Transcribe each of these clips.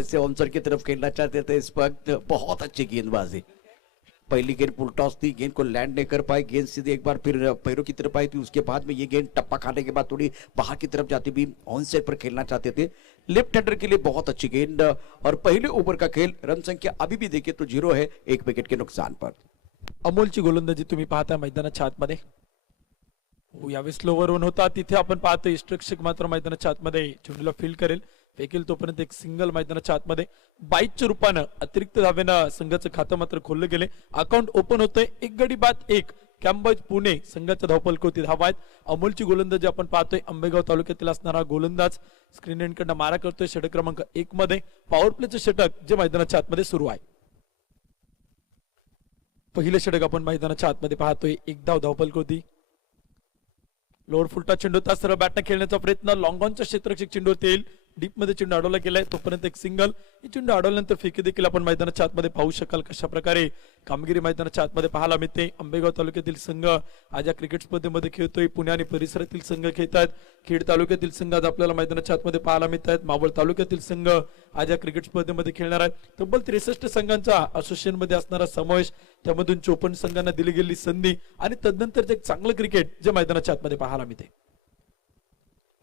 पहले से ऑनसर की तरफ खेलना चाहते थे, इस वक्त बहुत अच्छी गेंदबाजी। पहली गेंद फुल टॉस थी, गेंद को लैंड नहीं कर पाए, गेंद सीधे एक बार फिर पैरों की तरफ आई थी। उसके बाद में ये गेंद टप्पा खाने के बाद थोड़ी बाहर की तरफ जाती भी ऑन साइड पर खेलना चाहते थे। लेफ्ट हैंडर के लिए बहुत अच्छी गेंद। और पहले ओवर का खेल, रन संख्या अभी भी देखिए तो 0 है, 1 विकेट के नुकसान पर। अमोलची गोलंदाजी तुम्ही पाहता मैदानाच्या आतमध्ये. यावेळेस स्लोवर वन होता, तिथे आपण पाहतो इष्टरक्षक मात्र मैदानाच्या आतमध्ये चेंडूला फील्ड करेल, फेकेल तोपर्यंत एक सिंगल मैदानाच्या आतमध्ये 22च्या रूपानं अतिरिक्त धावेनं संघाचं खातं मात्र खोललं गेले. अकाउंट ओपन होतंय. एक गडी बाद 1. कॅम्बॉज पुणे संघाच्या धावफलकावरती धावा आहेत. अमोलची गोलंदाजी आपण पाहतोय. आंबेगाव तालुक्यातील असणारा गोलंदाज स्क्रीन एंडकडनं मारा करतोय षटक क्रमांक 1 मध्ये. पॉवर प्लेचं षटक जे मैदानाच्या आतमध्ये सुरू आहे. पहिले षटक आपण मैदानाच्या आतमध्ये पाहतोय. एक धावफलकावरती लोअर फुलटा चेंडू होता, सरळ बॅटने खेळण्याचा प्रयत्न, लॉंग ऑनच्या क्षेत्ररक्षक चेंडूवरती येईल. डीप मध्ये चेंडू अडवला गेलाय, तोपर्यंत एक सिंगल. ही चेंडू अडवल्यानंतर फेकी देखील आपण मैदानाच्या आतमध्ये पाहू शकाल. कशा प्रकारे कामगिरी मैदानाच्या आतमध्ये पाहायला मिळते. आंबेगाव तालुक्यातील संघ आज या क्रिकेट स्पर्धेमध्ये खेळतोय. पुणे आणि परिसरातील संघ खेळत आहेत. खेड तालुक्यातील संघ आज आपल्याला मैदानाच्या आतमध्ये पाहायला मिळत आहेत. मावळ तालुक्यातील संघ आज या क्रिकेट स्पर्धेमध्ये खेळणार आहेत. तब्बल 63 संघांचा असोसिएशन मध्ये असणारा समावेश, त्यामधून 54 संघांना दिली गेलेली संधी आणि तदनंतर एक चांगलं क्रिकेट जे मैदानाच्या आतमध्ये पाहायला मिळते.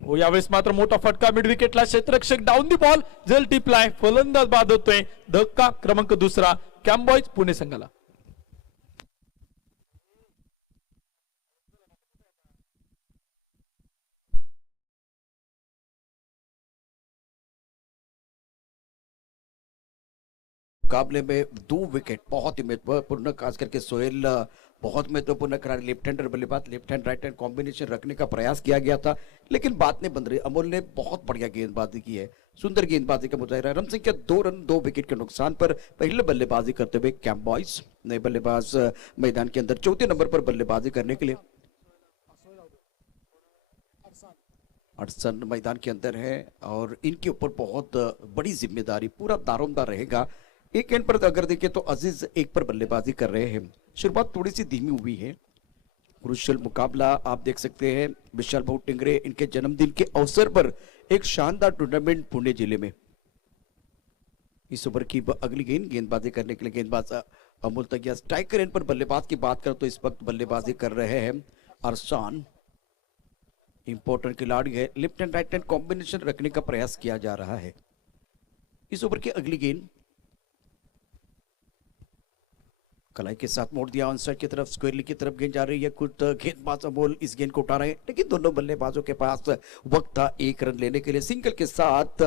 हो, यावेळेस मात्र मोठा फटका मिड विकेटला, क्षेत्ररक्षक डाऊन दी बॉल, जल टिपलाय, फलंदाज बाद होतोय. धक्का क्रमांक 2 कॅम्बॉज पुणे संघाला. मुकाबले में 2 विकेट बहुत ही महत्वपूर्ण, खास करके सोहेल बहुत महत्वपूर्ण करार। लेफ्ट हैंडर बल्लेबाज, left hand right hand combination रखने का प्रयास किया गया था, लेकिन बात नहीं बन रही। अमोल ने बहुत बढ़िया गेंदबाजी की है, सुंदर गेंदबाजी का मुजाहिरा। रन संख्या 2 रन 2 विकेट के नुकसान पर पहले बल्लेबाजी करते हुए कैम्बॉयज। नए बल्लेबाज मैदान के अंदर 4थे नंबर पर बल्लेबाजी करने के लिए अरसन मैदान के अंदर है और इनके ऊपर बहुत बड़ी जिम्मेदारी, पूरा दारोमदार रहेगा। एक एंड पर अगर देखें तो अजीज 1 पर बल्लेबाजी कर रहे हैं। शुरुआत थोड़ी सी धीमी हुई है। क्रूशियल मुकाबला आप देख सकते हैं। विशाल भाऊ टिंगरे इनके जन्मदिन के अवसर पर एक शानदार टूर्नामेंट पुणे जिले में। इस ओवर की अगली गेंदबाजी करने के लिए गेंदबाज अमोल तैयार। स्ट्राइकर एंड पर बल्लेबाज की बात करें तो इस वक्त बल्लेबाजी कर रहे हैं अरसान। इंपॉर्टेंट खिलाड़ी है, left end right hand combination रखने का प्रयास किया जा रहा है। इस ओवर की अगली गेंद कलाई के साथ मोड़ दिया ऑन साइड की तरफ, स्क्वेयरली की तरफ गेंद जा रही है। कुछ गेंदबाज अमोल इस गेंद को उठा रहे हैं, लेकिन दोनों बल्लेबाजों के पास वक्त था 1 रन लेने के लिए। सिंगल के साथ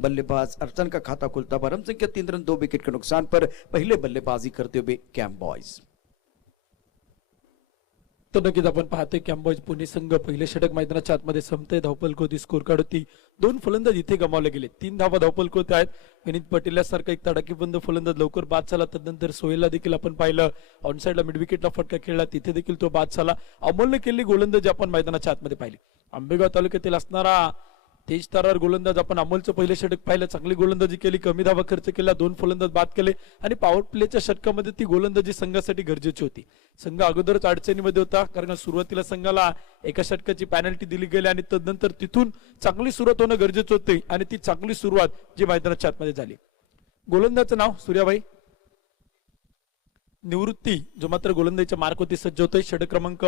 बल्लेबाज अर्चन का खाता खुलता हुआ। रन संख्या 3 रन 2 विकेट के नुकसान पर पहले बल्लेबाजी करते हुए कैम्बॉयज। तर नक्कीच आपण पाहतोय कॅम्बॉज पुणे संघ पहिले षटक मैदानाच्या आतमध्ये संपते. धावफलक होती, स्कोर कार्ड होती, 2 फलंदाज इथे गमावले गेले. 3 धावा धावफलक होत आहेत. विनीत पटेल सारखा एक तडाखेबंद फलंदाज लवकर बाद झाला. तदनंतर सोहेलला देखील आपण पाहिलं ऑन साइडला मिड विकेटला फटका खेळला, तिथे देखील तो बाद झाला. अमोलने केलेली गोलंदाजी आपण मैदानाच्या आतमध्ये पाहिली. आंबेगाव तालुक्यातील असणारा तेज तरार गोलंदाज आपण अमोलचं पहिले षटक पाहिलं, चांगली गोलंदाजी केली, कमी धावा खर्च केला, 2 फलंदाज बाद केले आणि पॉवर प्लेच्या षटकामध्ये ती गोलंदाजी संघासाठी गरजेची होती. संघ अगोदरच अडचणीमध्ये होता, कारण सुरुवातीला संघाला एका षटकाची पेनल्टी दिली गेली आणि तदनंतर तिथून चांगली सुरुवात होणं गरजेचं होते आणि ती चांगली सुरुवात जी मैदानाच्या आतमध्ये झाली. गोलंदाजचं नाव सूर्याबाई निवृत्ती, जो मात्र गोलंदाजीच्या मार्कवरती सज्ज होतोय. षटक क्रमांक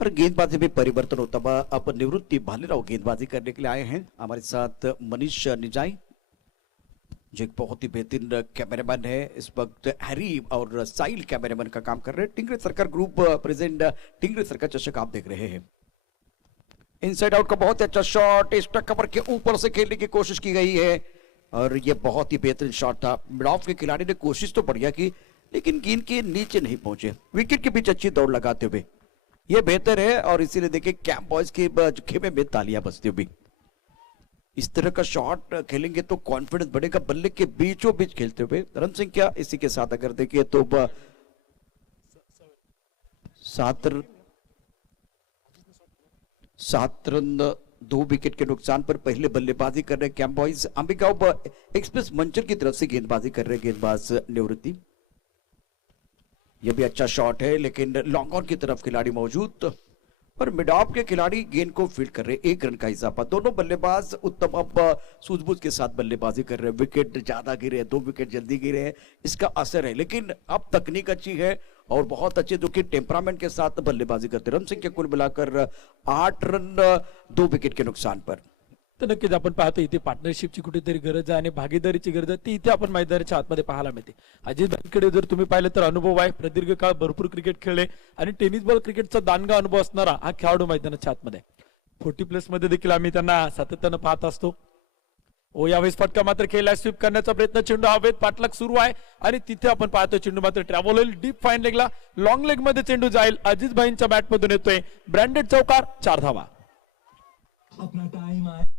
और गेंदबाजी में परिवर्तन होता हुआ अब निवृत्ति भालेराव गेंदबाजी करने के लिए आए हैं। हमारे साथ मनीष निजाई जो एक बहुत ही बेहतरीन कैमरामैन है, इस वक्त हैरी और साइल कैमरामैन का काम कर रहे हैं। टिंगरे सरकार ग्रुप प्रेजेंट टिंगरे सरकार चषक आप देख रहे हैं। इनसाइड आउट का बहुत ही अच्छा शॉट, इस कवर के ऊपर से खेलने की कोशिश की गई है और ये बहुत ही बेहतरीन शॉट था। मिड ऑफ के खिलाड़ी ने कोशिश तो बढ़िया की, लेकिन गेंद के नीचे नहीं पहुंचे। विकेट के बीच अच्छी दौड़ लगाते हुए ये बेहतर है और इसीलिए देखिए कैंप बॉयज के खेमे में तालियां बजती हुई। इस तरह का शॉट खेलेंगे तो कॉन्फिडेंस बढ़ेगा। बल्ले के बीचों बीच खेलते हुए रन संख्या इसी के साथ अगर देखिए तो 7 7 रन 2 विकेट के नुकसान पर पहले बल्लेबाजी कर रहे कैंप बॉयज। अंबिकाव एक्सप्रेस मंचर की तरफ से गेंदबाजी कर रहे गेंदबाज निवृत्ति। यह भी अच्छा शॉट है लेकिन लॉन्ग ऑन की तरफ खिलाड़ी मौजूद और मिड ऑफ के खिलाड़ी गेंद को फील्ड कर रहे। 1 रन का इजाफा। दोनों बल्लेबाज उत्तम अब सूझबूझ के साथ बल्लेबाजी कर रहे हैं। विकेट ज्यादा गिरे, 2 विकेट जल्दी गिरे हैं, इसका असर है। लेकिन अब तकनीक अच्छी है और बहुत अच्छे जो कि टेम्परामेंट के साथ बल्लेबाजी करते। रन संख्या कुल मिलाकर 8 रन 2 विकेट के नुकसान पर। तर नक्कीच आपण पाहतो इथे पार्टनरशिपची कुठेतरी गरज आहे आणि भागीदारीची गरज आहे ती इथे आपण मैदानाच्या आतमध्ये पाहायला मिळते। अजित भाईंकडे जर तुम्ही पाहिलं तर अनुभव आहे, प्रदीर्घ काळ भरपूर क्रिकेट खेळले आणि टेनिस बॉल क्रिकेटचा दांडगा अनुभव असणारा हा खेळाडू मैदानाच्या आतमध्ये 40+ मध्ये देखील आम्ही त्यांना सातत्यानं पाहत असतो। ओ यावेळेस फटका मात्र खेळला, स्वीप करण्याचा प्रयत्न, चेंडू हवेत, पाठलाग सुरू आहे आणि तिथे आपण पाहतो चेंडू मात्र ट्रॅव्हल होईल डीप फाईन लेगला, लॉंग लेग मध्ये चेंडू जाईल। अजित भाईंच्या बॅट मधून येतोय ब्रँडेड चौकार, 4 धावा। अपना टाइम आहे।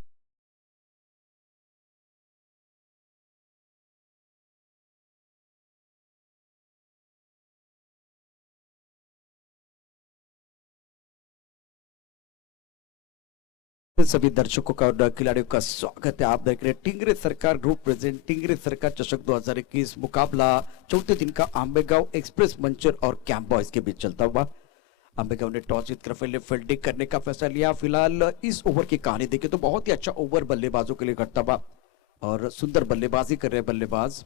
सभी दर्शकों का और खिलाड़ियों का स्वागत है। आप देख रहे हैं टिंगरे सरकार ग्रुप प्रेजेंट टिंगरे सरकार चषक 2021 मुकाबला चौथे दिन का आंबेगांव एक्सप्रेस मंचर और कैंप बॉयज के बीच चलता हुआ। आंबेगांव ने टॉस जीतकर पहले फील्डिंग करने का फैसला लिया। फिलहाल इस ओवर की कहानी देखें तो बहुत ही अच्छा ओवर बल्लेबाजों के लिए घटता हुआ और सुंदर बल्लेबाजी कर रहे बल्लेबाज।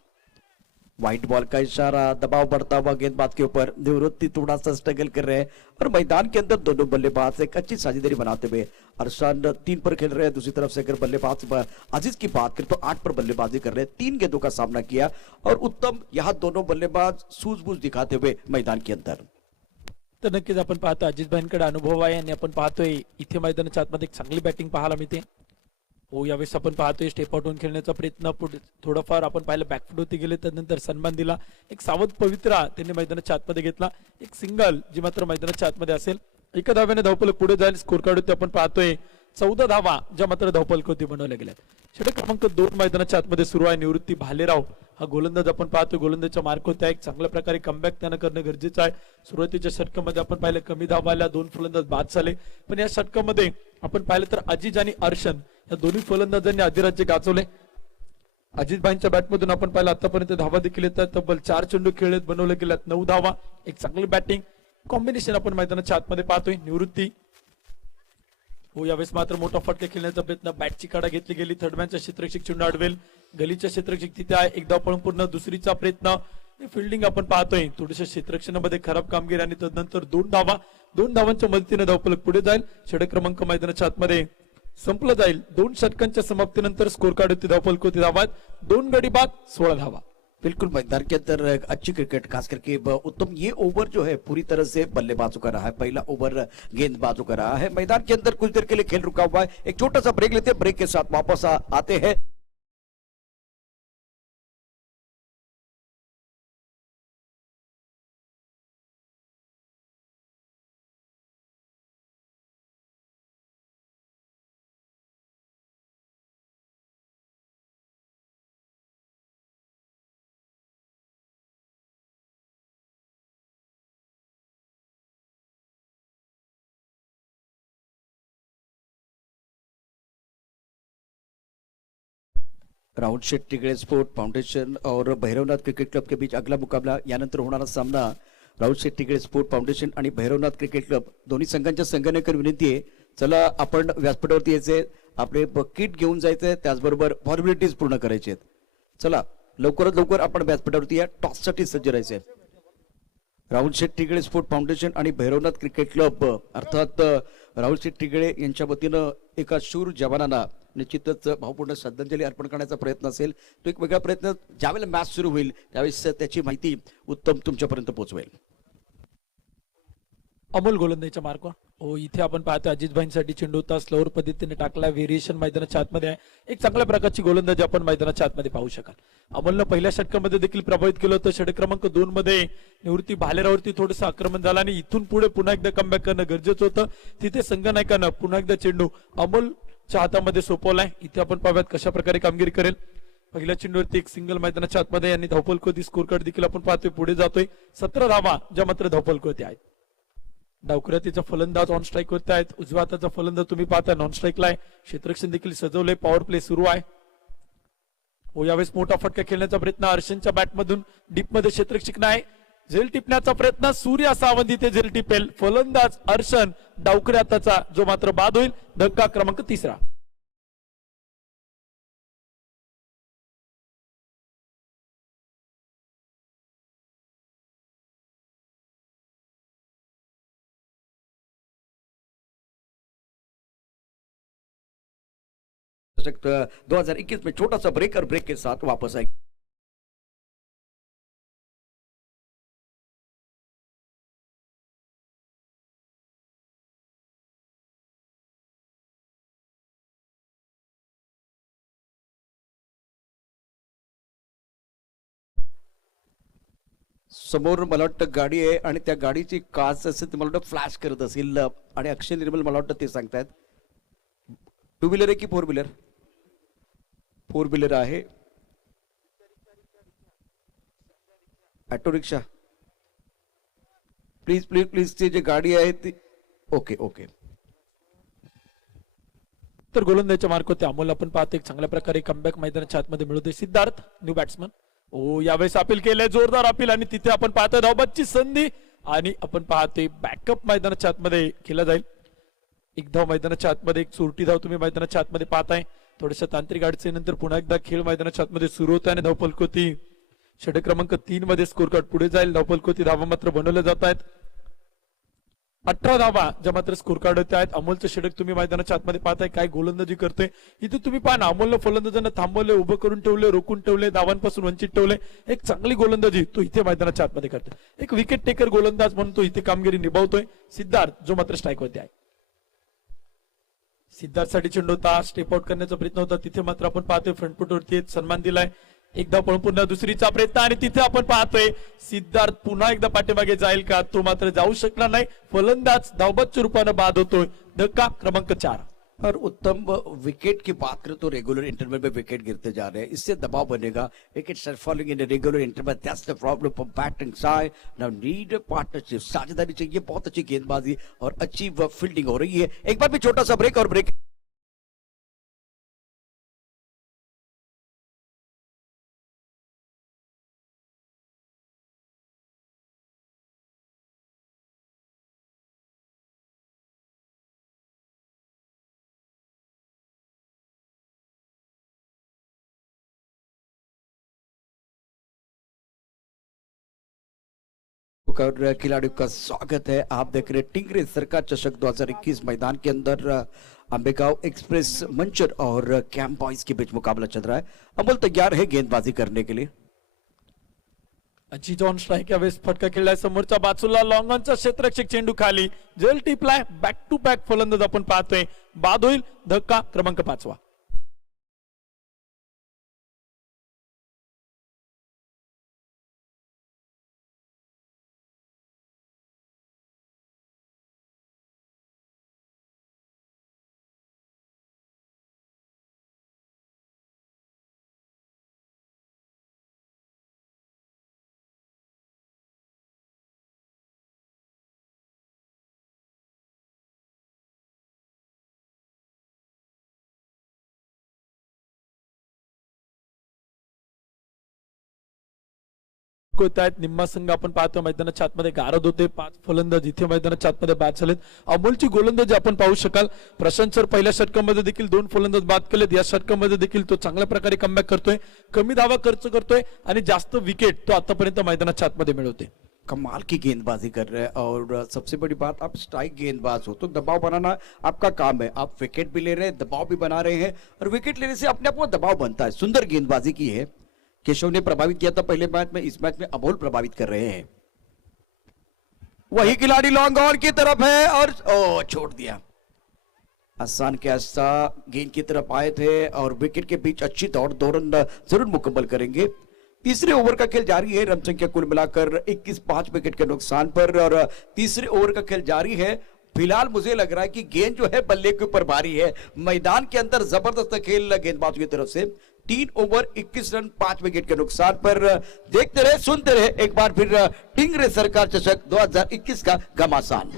व्हाइट बॉल का इशारा, दबाव बढ़ता हुआ गेंदबाज के ऊपर। निवृत्ति थोड़ा सा स्ट्रगल कर रहे हैं और मैदान के अंदर दोनों बल्लेबाज एक अच्छी साझेदारी बनाते हुए अरशान 3 पर खेल रहे हैं। दूसरी तरफ से अगर बल्लेबाज अजीज की बात करें तो 8 पर बल्लेबाजी कर रहे हैं। 3 गेंदों का सामना किया और उत्तम यहाँ दोनों बल्लेबाज सूझबूझ दिखाते हुए मैदान के अंदर। तर नक्कीच आपण पाहतो अजित भाईंकडे अनुभव आहे आणि आपण पाहतोय इथे मैदानाच्या आतमध्ये एक चांगली बॅटिंग पाहायला मिळते। हो यावेळेस आपण पाहतोय स्टेप आउट होऊन खेळण्याचा प्रयत्न, थोडंफार आपण पाहिलं बॅकफुट होती गेले, त्यानंतर सन्मान दिला, एक सावध पवित्रा त्यांनी मैदानाच्या आतमध्ये घेतला, एक सिंगल जी मात्र मैदानाच्या आतमध्ये असेल। एका धाव्याने धावफलक पुढे जाईल, स्कोर कार्ड होते आपण पाहतोय 14 धावा ज्या मात्र धावफलक बनवल्या गेल्या। षटक क्रमांक 2 मैदानाच्या आतमध्ये सुरू आहे। निवृत्ती भालेराव हा गोलंदाज आपण पाहतोय, गोलंदाजच्या मार्क होत्या, एक चांगल्या प्रकारे कमबॅक त्यानं करणं गरजेचं आहे। सुरुवातीच्या षटकामध्ये आपण पाहिलं कमी धावा आल्या, 2 फलंदाज बाद झाले, पण या षटकामध्ये आपण पाहिलं तर अजीज आणि अर्शन या दोन्ही फलंदाजांनी अधिराज्य गाजवले। अजित भाईंच्या बॅटमधून आपण पाहिलं आतापर्यंत धावा देखील येतात, तब्बल 4 चेंडू खेळलेत, बनवले गेल्यात 9 धावा, एक चांगली बॅटिंग कॉम्बिनेशन आपण मैदानाच्या आतमध्ये पाहतोय। निवृत्ती हो यावेळेस मात्र मोठा फटका खेळण्याचा प्रयत्न, बॅटची काढा घेतली गेली, थर्डमॅनच्या क्षेत्ररक्षक चेंडू अडवेल, गलीच्या क्षेत्ररक्षक तिथे आहे, एकदा पळून पूर्ण, दुसरीचा प्रयत्न, फिल्डिंग आपण पाहतोय थोडीशा क्षेत्ररक्षणामध्ये खराब कामगिरी आणि तदनंतर 2 धावा, 2 धावांच्या मदतीने धावफलक पुढे जाईल। षटक क्रमांक मैदानाच्या आतमध्ये संपलं जाईल। 2 षटकांच्या समाप्तीनंतर स्कोर कार्ड होती धावफलक होती धावात, 2 गडी बाद 16 धावा। बिल्कुल मैदान के अंदर अच्छी क्रिकेट, खास करके उत्तम ये ओवर जो है पूरी तरह से बल्लेबाजों का रहा है। पहला ओवर गेंदबाजों का रहा है। मैदान के अंदर कुछ देर के लिए खेल रुका हुआ है। एक छोटा सा ब्रेक लेते हैं, ब्रेक के साथ वापस आते हैं। Rahul Shetty cricket sport foundation और भैरवनाथ क्रिकेट क्लब के बीच अगला मुकाबला, यानंतर होणारा सामना Rahul Shetty cricket sport foundation आणि भैरवनाथ क्रिकेट क्लब दोन्ही संघांच्या संघटनेकर विनंती आहे, चला आपण व्यासपीठावरती यायचे, आपले किट घेऊन जायचे, त्याचबरोबर फॉर्मॅलिटीज पूर्ण करायचे आहेत। चला लवकरात लवकर आपण व्यासपीठावरती या, टॉससाठी सज्ज राहायचे। Rahul Shetty cricket sport foundation आणि भैरवनाथ क्रिकेट क्लब अर्थात राहुल शेट्टी क्रिकेट यांच्या वतीनं एका शूर जवानांना निश्चितच भावपूर्ण श्रद्धांजली अर्पण करण्याचा प्रयत्न असेल। तो एक वेगळा प्रयत्न, ज्यावेळेला मॅच सुरू होईल त्यावेळेस त्याची माहिती उत्तम तुमच्यापर्यंत पोहोचवेल। अमोल गोलंदाजीच्या मार्कवर हो इथे आपण पाहतो अजित भाईंसाठी चेंडू होता, स्लोअर पद्धतीने टाकला, व्हेरिएशन मैदानाच्या आतमध्ये आहे, एक चांगल्या प्रकारची गोलंदाजी आपण मैदानाच्या आतमध्ये पाहू शकाल। अमोलनं पहिल्या षटकामध्ये देखील प्रभावित केलं होतं। षटक क्रमांक 2 मध्ये निवृत्ती भालेरावरती थोडंसं आक्रमण झालं आणि इथून पुढे पुन्हा एकदा कमबॅक करणं गरजेचं होतं। तिथे संघनायकानं पुन्हा एकदा चेंडू अमोलच्या हातामध्ये सोपवलाय। इथे आपण पाहूयात कशा प्रकारे कामगिरी करेल। पहिल्या चेंडूवरती एक सिंगल मैदानाच्या आतमध्ये यांनी धावफलक होती, स्कोर कार्ड देखील आपण पाहतोय पुढे जातोय, 17 धावा ज्या मात्र धावफलक होते आहेत। डावखुऱ्यातीचा फलंदाज ऑन स्ट्राईक वरती आहेत. उजव्या हाताचा फलंदाज तुम्ही पाहता नॉन स्ट्राईकला आहे. क्षेत्ररक्षण देखील सजवलंय. पॉवर प्ले सुरू आहे. हो यावेळेस मोठा फटका खेळण्याचा प्रयत्न अर्शनच्या बॅटमधून डीप मध्ये क्षेत्ररक्षक नाही. झेल टिपण्याचा प्रयत्न सूर्य सावंत इथे झेल टिपेल. फलंदाज अर्शन डावखुऱ्या हाताचा जो मात्र बाद होईल. धक्का क्रमांक 3. दशक 2021 में छोटा सा ब्रेक और ब्रेक के साथ वापस आएंगे. समोर मला वाटतं गाडी आहे आणि त्या गाडीची काच असेल ते मला वाटतं फ्लॅश करत असेल आणि अक्षय निर्मल मला वाटतं ते सांगतायत. टू व्हीलर आहे की फोर व्हीलर? फोर व्हीलर आहे. Auto rickshaw please please please ती जी गाडी आहे ती ओके ओके. तर गोलंदाजीच्या मार्गावरती अमोल आपण पाहतो एक चांगल्या प्रकारे कमबॅक मैदानाच्या आतमध्ये मिळवतोय. Siddharth new batsman. ओ यावेळेस अपील केलंय जोरदार अपील आणि तिथे आपण पाहतोय धावबादची संधी आणि आपण पाहतोय बॅकअप मैदानाच्या आतमध्ये केला जाईल. एक धाव मैदानाच्या आतमध्ये एक चोरटी धाव तुम्ही मैदानाच्या आतमध्ये पाहताय. थोड्याशा तांत्रिक अडचणीनंतर पुन्हा एकदा खेळ मैदानाच्या आतमध्ये सुरू होत आहे आणि धावफलकोती षटक क्रमांक 3 मध्ये स्कोर कार्ड पुढे जाईल. धावफलकोती धावा मात्र बनवल्या जात आहेत. 18 धावा ज्या मात्र स्कोर कार्ड होते आहेत. अमोलचं षटक तुम्ही मैदानाच्या आतमध्ये पाहताय. काय गोलंदाजी करतोय इथे तुम्ही पहा ना. अमोलनं फलंदाजांना थांबवले, उभं करून ठेवले, रोखून ठेवले, धावांपासून वंचित ठेवले. एक चांगली गोलंदाजी तो इथे मैदानाच्या आतमध्ये करतोय. एक विकेट टेकर गोलंदाज म्हणून तो इथे कामगिरी निभावतोय. सिद्धार्थ जो मात्र स्ट्राईक वरती आहे. सिद्धार्थसाठी चेंडू होता. स्टेप आउट करण्याचा प्रयत्न होता. तिथे मात्र आपण पाहतोय फ्रंट फुटवरती सन्मान दिलाय. एकदा पळून पुन्हा दुसरीचा प्रयत्न आणि तिथे आपण पाहतोय सिद्धार्थ पुन्हा एकदा पाठीमागे जाईल का? तो मात्र जाऊ शकला नाही. फलंदाज धावबादच्या रूपाने बाद होतोय. धक्का क्रमांक 4. और उत्तम विकेट की बात करें तो रेगुलर इंटरवल में विकेट गिरते जा रहे हैं. इससे दबाव बनेगा. Wicket following in regular interval. That's the problem for batting side. Now need partnership. साझेदारी चाहिए. बहुत अच्छी गेंदबाजी और अच्छी फील्डिंग हो रही है. एक बार भी छोटा सा ब्रेक और ब्रेक. कर खिलाड़ियों का स्वागत है. आप देख रहे टिंगरे सरकार चषक 2021 मैदान के अंदर अंबेगांव एक्सप्रेस मंचर और कैंप बॉयज के बीच मुकाबला चल रहा है. अमोल तैयार है गेंदबाजी करने के लिए. अची जॉन स्ट्राईक यावेळेस फटका खेळलाय समोरच्या बाजूला. लॉंग ऑनचा क्षेत्ररक्षक चेंडू खाली. जेल टिपलाय. बॅक टू बॅक फलंदाज आपण पाहतोय. बाद होईल. धक्का क्रमांक 5. होत आहेत. निम्मा संघ आपण पाहतो मैदानाच्या आतमध्ये गारद होते. 5 फलंदाज इथे मैदानाच्या आतमध्ये बाद झालेत. अमोलची गोलंदाजी आपण पाहू शकाल. प्रशांत सर पहिल्या षटकामध्ये देखील 2 फलंदाज बाद केलेत. या षटकामध्ये देखील तो चांगल्या प्रकारे कमबॅक करतोय. कमी धावा खर्च करतोय आणि जास्त विकेट तो आतापर्यंत मैदानाच्या आतमध्ये मिळवते. कमाल की गेंदबाजी कर रहे हैं. और सबसे बड़ी बात, आप स्ट्राइक गेंदबाज हो तो दबाव बनाना आपका काम है. आप विकेट भी ले रहे हैं, दबाव भी बना रहे हैं और विकेट लेने से अपने आप को दबाव बनता है. सुंदर गेंदबाजी की है. केशव ने प्रभावित किया था पहले मैच में. इस मैच में अमोल प्रभावित कर रहे हैं. वही खिलाड़ी लॉन्ग ऑन की तरफ है और छोड़ दिया. आसान कैसा गेंद की तरफ आए थे और विकेट के बीच अच्छी दौड़ जरूर मुकम्मल करेंगे. तीसरे ओवर का खेल जारी है. रन संख्या कुल मिलाकर 21, 5 विकेट के नुकसान पर और तीसरे ओवर का खेल जारी है. फिलहाल मुझे लग रहा है कि गेंद जो है बल्ले के ऊपर भारी है. मैदान के अंदर जबरदस्त खेल गेंदबाजों की तरफ से. 3 ओवर 21 रन 5 विकेट के नुकसान पर. देखते रहे, सुनते रहे एक बार फिर टिंगरे सरकार चषक 2021 का घमासान.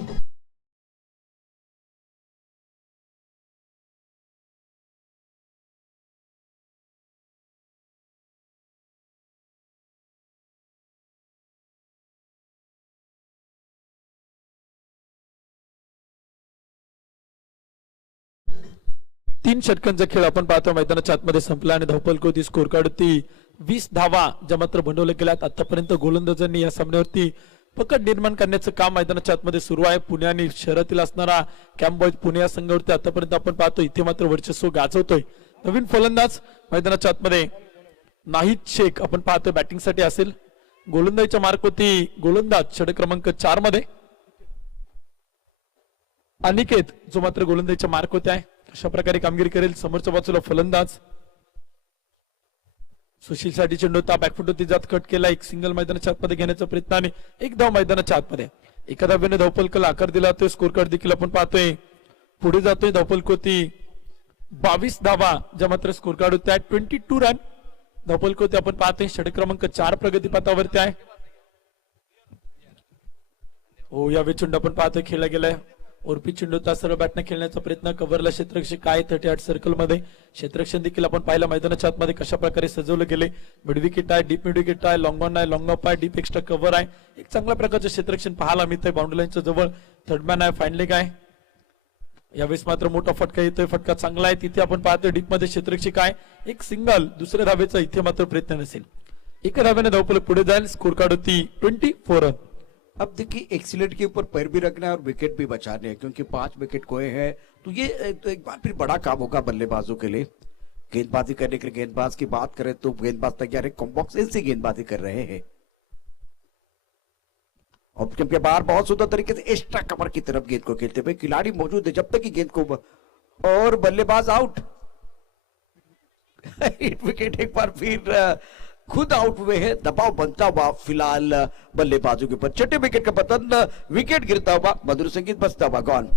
3 षटकांचा खेळ आपण पाहतो मैदानाच्या आतमध्ये संपला आणि धावपल होती. स्कोर कार्ड होती 20 धावा ज्या मात्र बनवल्या गेल्यात. आतापर्यंत गोलंदाजांनी या सामन्यावरती पकड निर्माण करण्याचं काम मैदानाच्या आतमध्ये सुरू आहे. पुणे आणि शहरातील असणारा कॅम्प बॉयज पुणे या संघावरती आतापर्यंत आपण पाहतो इथे मात्र वर्चस्व गाजवतोय. नवीन फलंदाज मैदानाच्या आतमध्ये नाहीद शेख आपण पाहतोय बॅटिंग साठी असेल. गोलंदाजीच्या मार्क होती गोलंदाज षटक क्रमांक 4 मध्ये अनिकेत जो मात्र गोलंदाजीच्या मार्क होते आहे. अशा प्रकारे कामगिरी करेल. समोरच्या बाजूला फलंदाज सुशील साठी चेंडू होता. बॅकफुट होती जात कट केला. एक सिंगल मैदानाच्या आतमध्ये घेण्याचा प्रयत्न आणि एक धाव मैदानाच्या आतमध्ये. एका धाव्याने धावपलकाला आकार दिला जातोय. स्कोर कार्ड देखील आपण पाहतोय पुढे जातोय. धावपलक होती 22 धावा ज्या मात्र स्कोर कार्ड होत्या 22 रन. धावपलक होते आपण पाहतोय षटक क्रमांक 4 प्रगतीपथावरती आहे. हो यावेळी चेंडू आपण पाहतोय खेळला गेलाय. ओरपी चेंडू सरळ बॅटने खेळण्याचा प्रयत्न. कव्हरला क्षेत्ररक्षक काय 38 सर्कल मध्ये. क्षेत्ररक्षण देखील आपण पाहिलं मैदानाच्या आतमध्ये कशा प्रकारे सजवलं गेले. मिड विकेट आहे, डीप मिड विकेट आहे, लॉंग ऑन आहे, लॉंग ऑफ आहे, डीप एक्स्ट्रा कव्हर आहे. एक चांगल्या प्रकारचं क्षेत्ररक्षण पाहायला मिळतंय. बाउंड्री लाईनच्या जवळ थर्ड मॅन आहे, फाईन लेग आहे. यावेळेस मात्र मोठा फटका येतोय. फटका चांगला आहे. तिथे आपण पाहतोय डीप मध्ये क्षेत्ररक्षक आहे. एक सिंगल दुसऱ्या धावेचा इथे मात्र प्रयत्न नसेल. एका धाव्याने धावपलक पुढे जाईल. स्कोर कार्ड होती 24 रन. अब देखिए एक्सीलेंट के ऊपर पैर भी रखना है और विकेट भी बचाने हैं क्योंकि 5 विकेट खोए हैं तो ये तो एक बार फिर बड़ा काम होगा बल्लेबाजों के लिए. गेंदबाजी करने के लिए गेंदबाज की बात करें तो गेंदबाज तैयार है. कॉम्बॉक्स से गेंदबाजी कर रहे हैं और क्योंकि बाहर बहुत सुंदर तरीके से एक्स्ट्रा कवर की तरफ गेंद को खेलते हुए खिलाड़ी मौजूद है जब तक कि गेंद को और बल्लेबाज आउट. विकेट एक बार फिर खुद आउट हुए हैं. दबाव बनता हुआ फिलहाल बल्लेबाजों के ऊपर. छठे विकेट का पतन. विकेट गिरता हुआ मधुर संगीत बजता हुआ गॉन.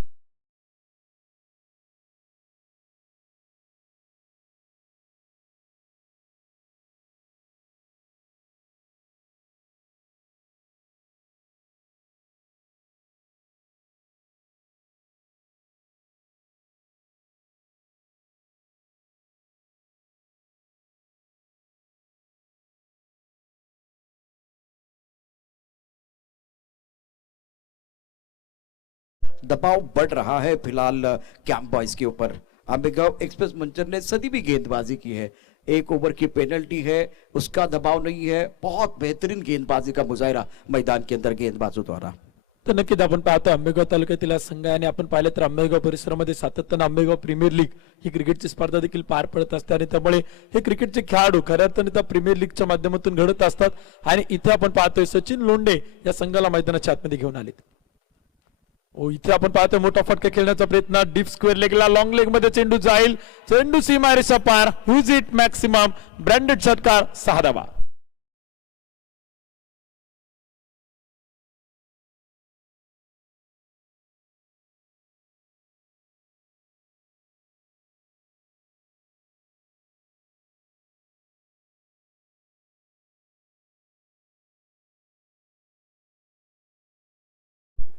दबाव बढ़ रहा है फिलहाल कैंप बॉयज के ऊपर. अंबेगांव एक्सप्रेस मंचर ने सदी भी गेंदबाजी की है. 1 ओवर की पेनल्टी है, उसका दबाव नहीं है. बहुत बेहतरीन गेंदबाजी का मुजाहिरा मैदान के अंदर गेंदबाजों द्वारा. तर नक्कीच आपण पाहतो आंबेगाव तालुक्यातील संघ आहे आणि आपण पाहिलं तर आंबेगाव परिसरामध्ये सातत्यानं आंबेगाव प्रीमियर लीग ही क्रिकेटची स्पर्धा देखील पार पडत असते आणि त्यामुळे हे क्रिकेटचे खेळाडू खऱ्या अर्थाने त्या प्रीमियर लीगच्या माध्यमातून घडत असतात. आणि इथे आपण पाहतोय सचिन लोंढे या संघाला मैदानाच्या आतमध्ये घेऊन आलेत. इथे आपण पाहतोय मोठा फटका खेळण्याचा प्रयत्न. डीप स्क्वेअर लेगला लॉंग लेग मध्ये चेंडू जाईल. चेंडू सीमारेषा पार. हुज इट मॅक्सिमम ब्रँडेड षटकार 6 धावा.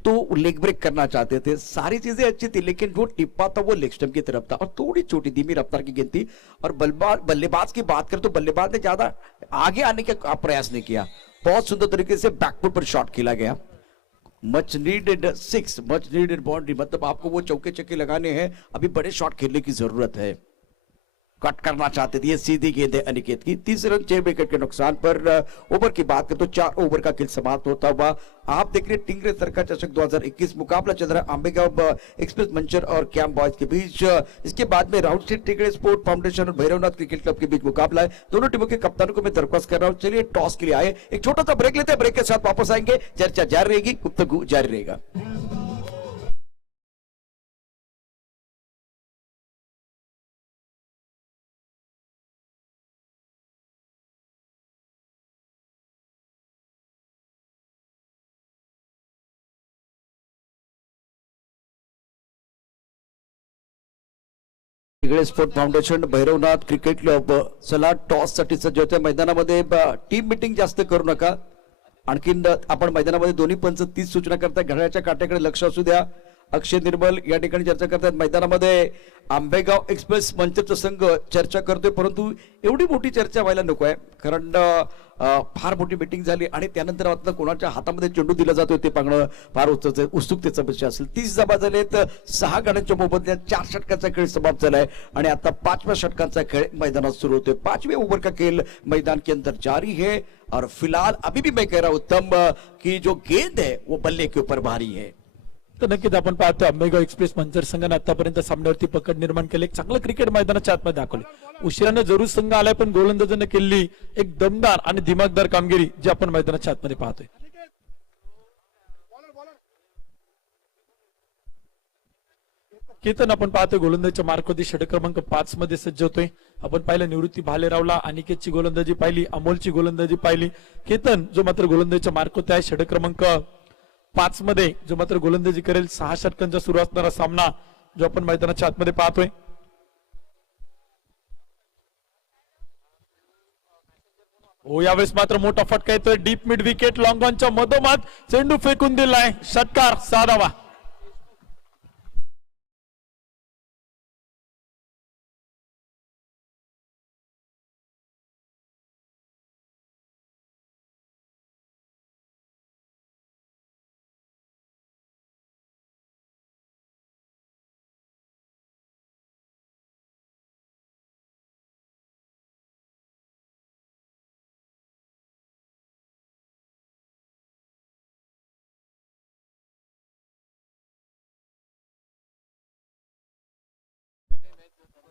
तो लेग ब्रेक करना चाहते थे. सारी चीजें अच्छी थी लेकिन वो टिप्पा था वो लेग स्टंप की तरफ था और थोड़ी छोटी धीमी रफ्तार की गेंद थी. और बल्लेबाज की बात करें तो बल्लेबाज ने ज्यादा आगे आने का प्रयास नहीं किया. बहुत सुंदर तरीके से बैकफुट पर शॉट खेला गया. Much needed 6, much needed boundary. मतलब आपको वो चौके चक्के लगाने हैं. अभी बड़े शॉट खेलने की जरूरत है. कट करना चाहते थे. ये सीधी गेंद है अनिकेत की. 30 रन 6 विकेट के नुकसान पर. ओवर की बात करें तो 4 ओवर का खेल समाप्त होता हुआ. आप देख रहे हैं टिंगरे सरकार चषक 2021 मुकाबला चल रहा है आंबेगांव एक्सप्रेस मंचर और कैंप बॉयज के बीच. इसके बाद में round street Tingre sport foundation और भैरवनाथ क्रिकेट क्लब के बीच मुकाबला है. दोनों टीमों के कप्तानों को मैं दरख्वास्त कर रहा हूं चलिए टॉस के लिए आए. एक छोटा सा ब्रेक लेते हैं. ब्रेक के साथ वापस आएंगे. चर्चा जारी रहेगी. गुफ्तगू जारी रहेगा. Sport foundation Bhairavnath cricket club चला टॉस साठी सज्ज होते. मैदानामध्ये टीम मीटिंग जास्त करू नका. आणखीन आपण मैदानामध्ये दोन्ही पंच 30 सूचना करताय. घड्याळाच्या काट्याकडे लक्ष असू द्या. अक्षय निर्मल या ठिकाणी चर्चा करतात. मैदानामध्ये आंबेगाव एक्सप्रेस मंचरचा संघ चर्चा करतोय परंतु एवढी मोठी चर्चा व्हायला नको आहे कारण फार मोठी मीटिंग झाली आणि त्यानंतर आता कोणाच्या हातामध्ये चेंडू दिला जातोय ते पाहणं फार उत्सुकतेचा विषय असेल. 30 जमा झालेत, 6 गाड्यांच्या मोबदल्यात 4 षटकांचा खेळ समाप्त झालाय आणि आता 5व्या षटकांचा खेळ मैदानात सुरू होतोय. 5वें ओवर का खेल मैदान के अंदर जारी है और फिलहाल अभी भी मैं कह रहा हूं उत्तम कि जो गेंद है वो बल्ले के ऊपर भारी है. तर नक्कीच आपण पाहतो अंबेगाव एक्सप्रेस मंचर संघाने आतापर्यंत सामन्यावरती पकड निर्माण केले, एक चांगलं क्रिकेट मैदानाच्या आतमध्ये दाखवले. उशिरानं जरूर संघ आलाय पण गोलंदाजांनी केलेली एक दमदार आणि दिमागदार कामगिरी जी आपण मैदानाच्या आतमध्ये पाहतोय. केतन आपण पाहतोय गोलंदाजीच्या मार्कवरती षटक क्रमांक 5 मध्ये सज्ज होतोय. आपण पाहिलं निवृत्ती भालेरावला, अनिकेतची गोलंदाजी पाहिली, अमोलची गोलंदाजी पाहिली. केतन जो मात्र गोलंदाजीच्या मार्कवरती आहे षटक क्रमांक 5 मध्ये जो मात्र गोलंदाजी करेल. 6 षटकांचा सुरू असणारा सामना जो आपण मैदानाच्या आतमध्ये पाहतोय. हो यावेळेस मात्र मोठा फटका येतोय. डीप मिड विकेट लॉंग ऑनच्या मधोमध चेंडू फेकून दिलाय. षटकार 6 धावा.